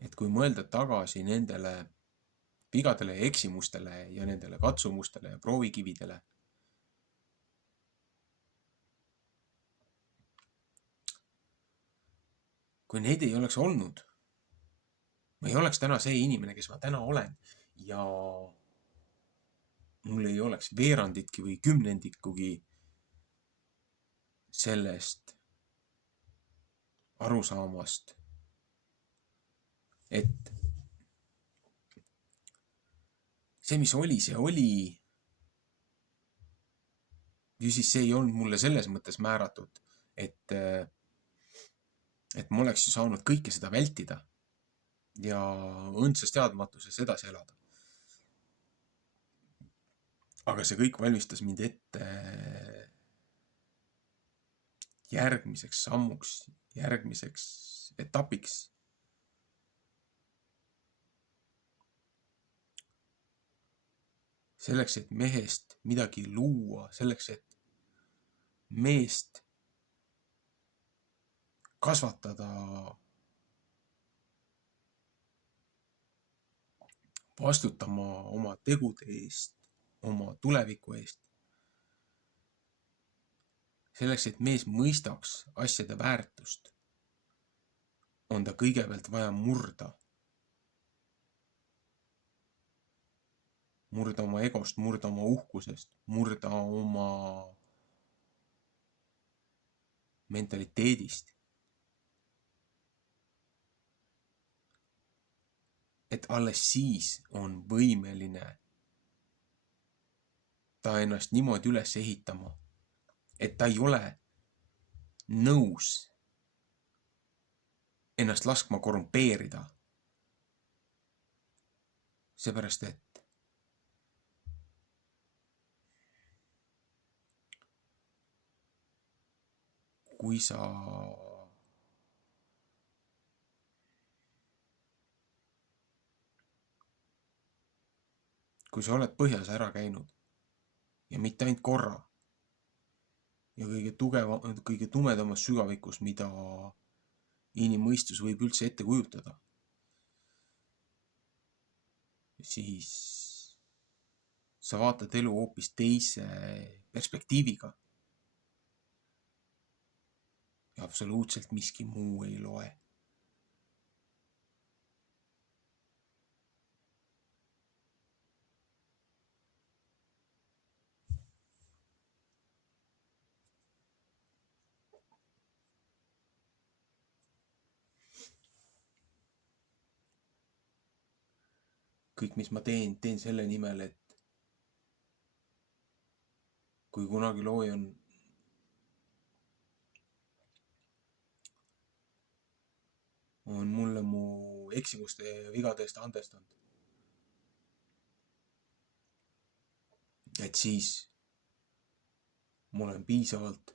Et kui mõelda tagasi nendele vigadele ja eksimustele ja nendele katsumustele ja proovikividele, kui neid ei oleks olnud, ma ei oleks täna see inimene, kes ma täna olen, ja mul ei oleks veeranditki või kümnendikugi sellest arusaamast, et see, mis oli, see oli. Ja siis see ei olnud mulle selles mõttes määratud, et, et ma oleks ju saanud kõike seda vältida ja õndsas teadmatuses edasi elada. Aga see kõik valmistas mind ette järgmiseks sammuks, järgmiseks etapiks. Selleks, et mehest midagi luua, selleks, et meest kasvatada vastutama oma tegude eest, oma tuleviku eest. Selleks, et mees mõistaks asjade väärtust, on ta kõigepealt vaja murda. Murda oma egost, murda oma uhkusest, murda oma mentaliteedist. Et alles siis on võimeline ta ennast niimoodi üles ehitama, et ta ei ole nõus ennast laskma korrumpeerida. Seepärast, et kui sa oled põhjas ära käinud ja mitte ainult korra ja kõige tumedamas sügavikus, mida inimmõistus võib üldse ette kujutada, siis sa vaatad elu hoopis teise perspektiiviga. Ja absoluutselt miski muu ei loe. Kõik, mis ma teen selle nimel, et kui kunagi looja on mulle mu eksimuste ja vigade eest andestanud. Et siis ma olen piisavalt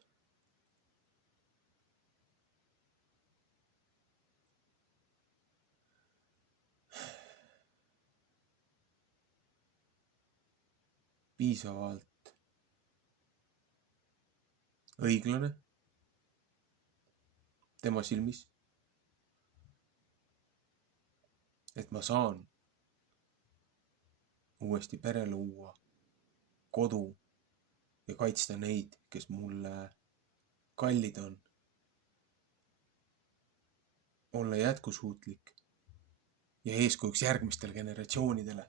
õiglane tema silmis, et ma saan uuesti pere luua, kodu ja kaitsta neid, kes mulle kallid on. Olla jätkusuutlik ja eeskujuks järgmistele generatsioonidele.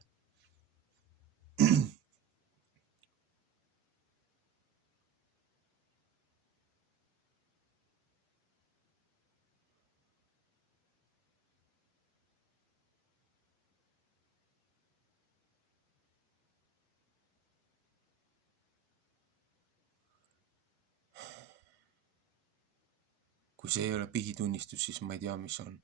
Kui see ei ole pihitunnistus, siis ma ei tea, mis on.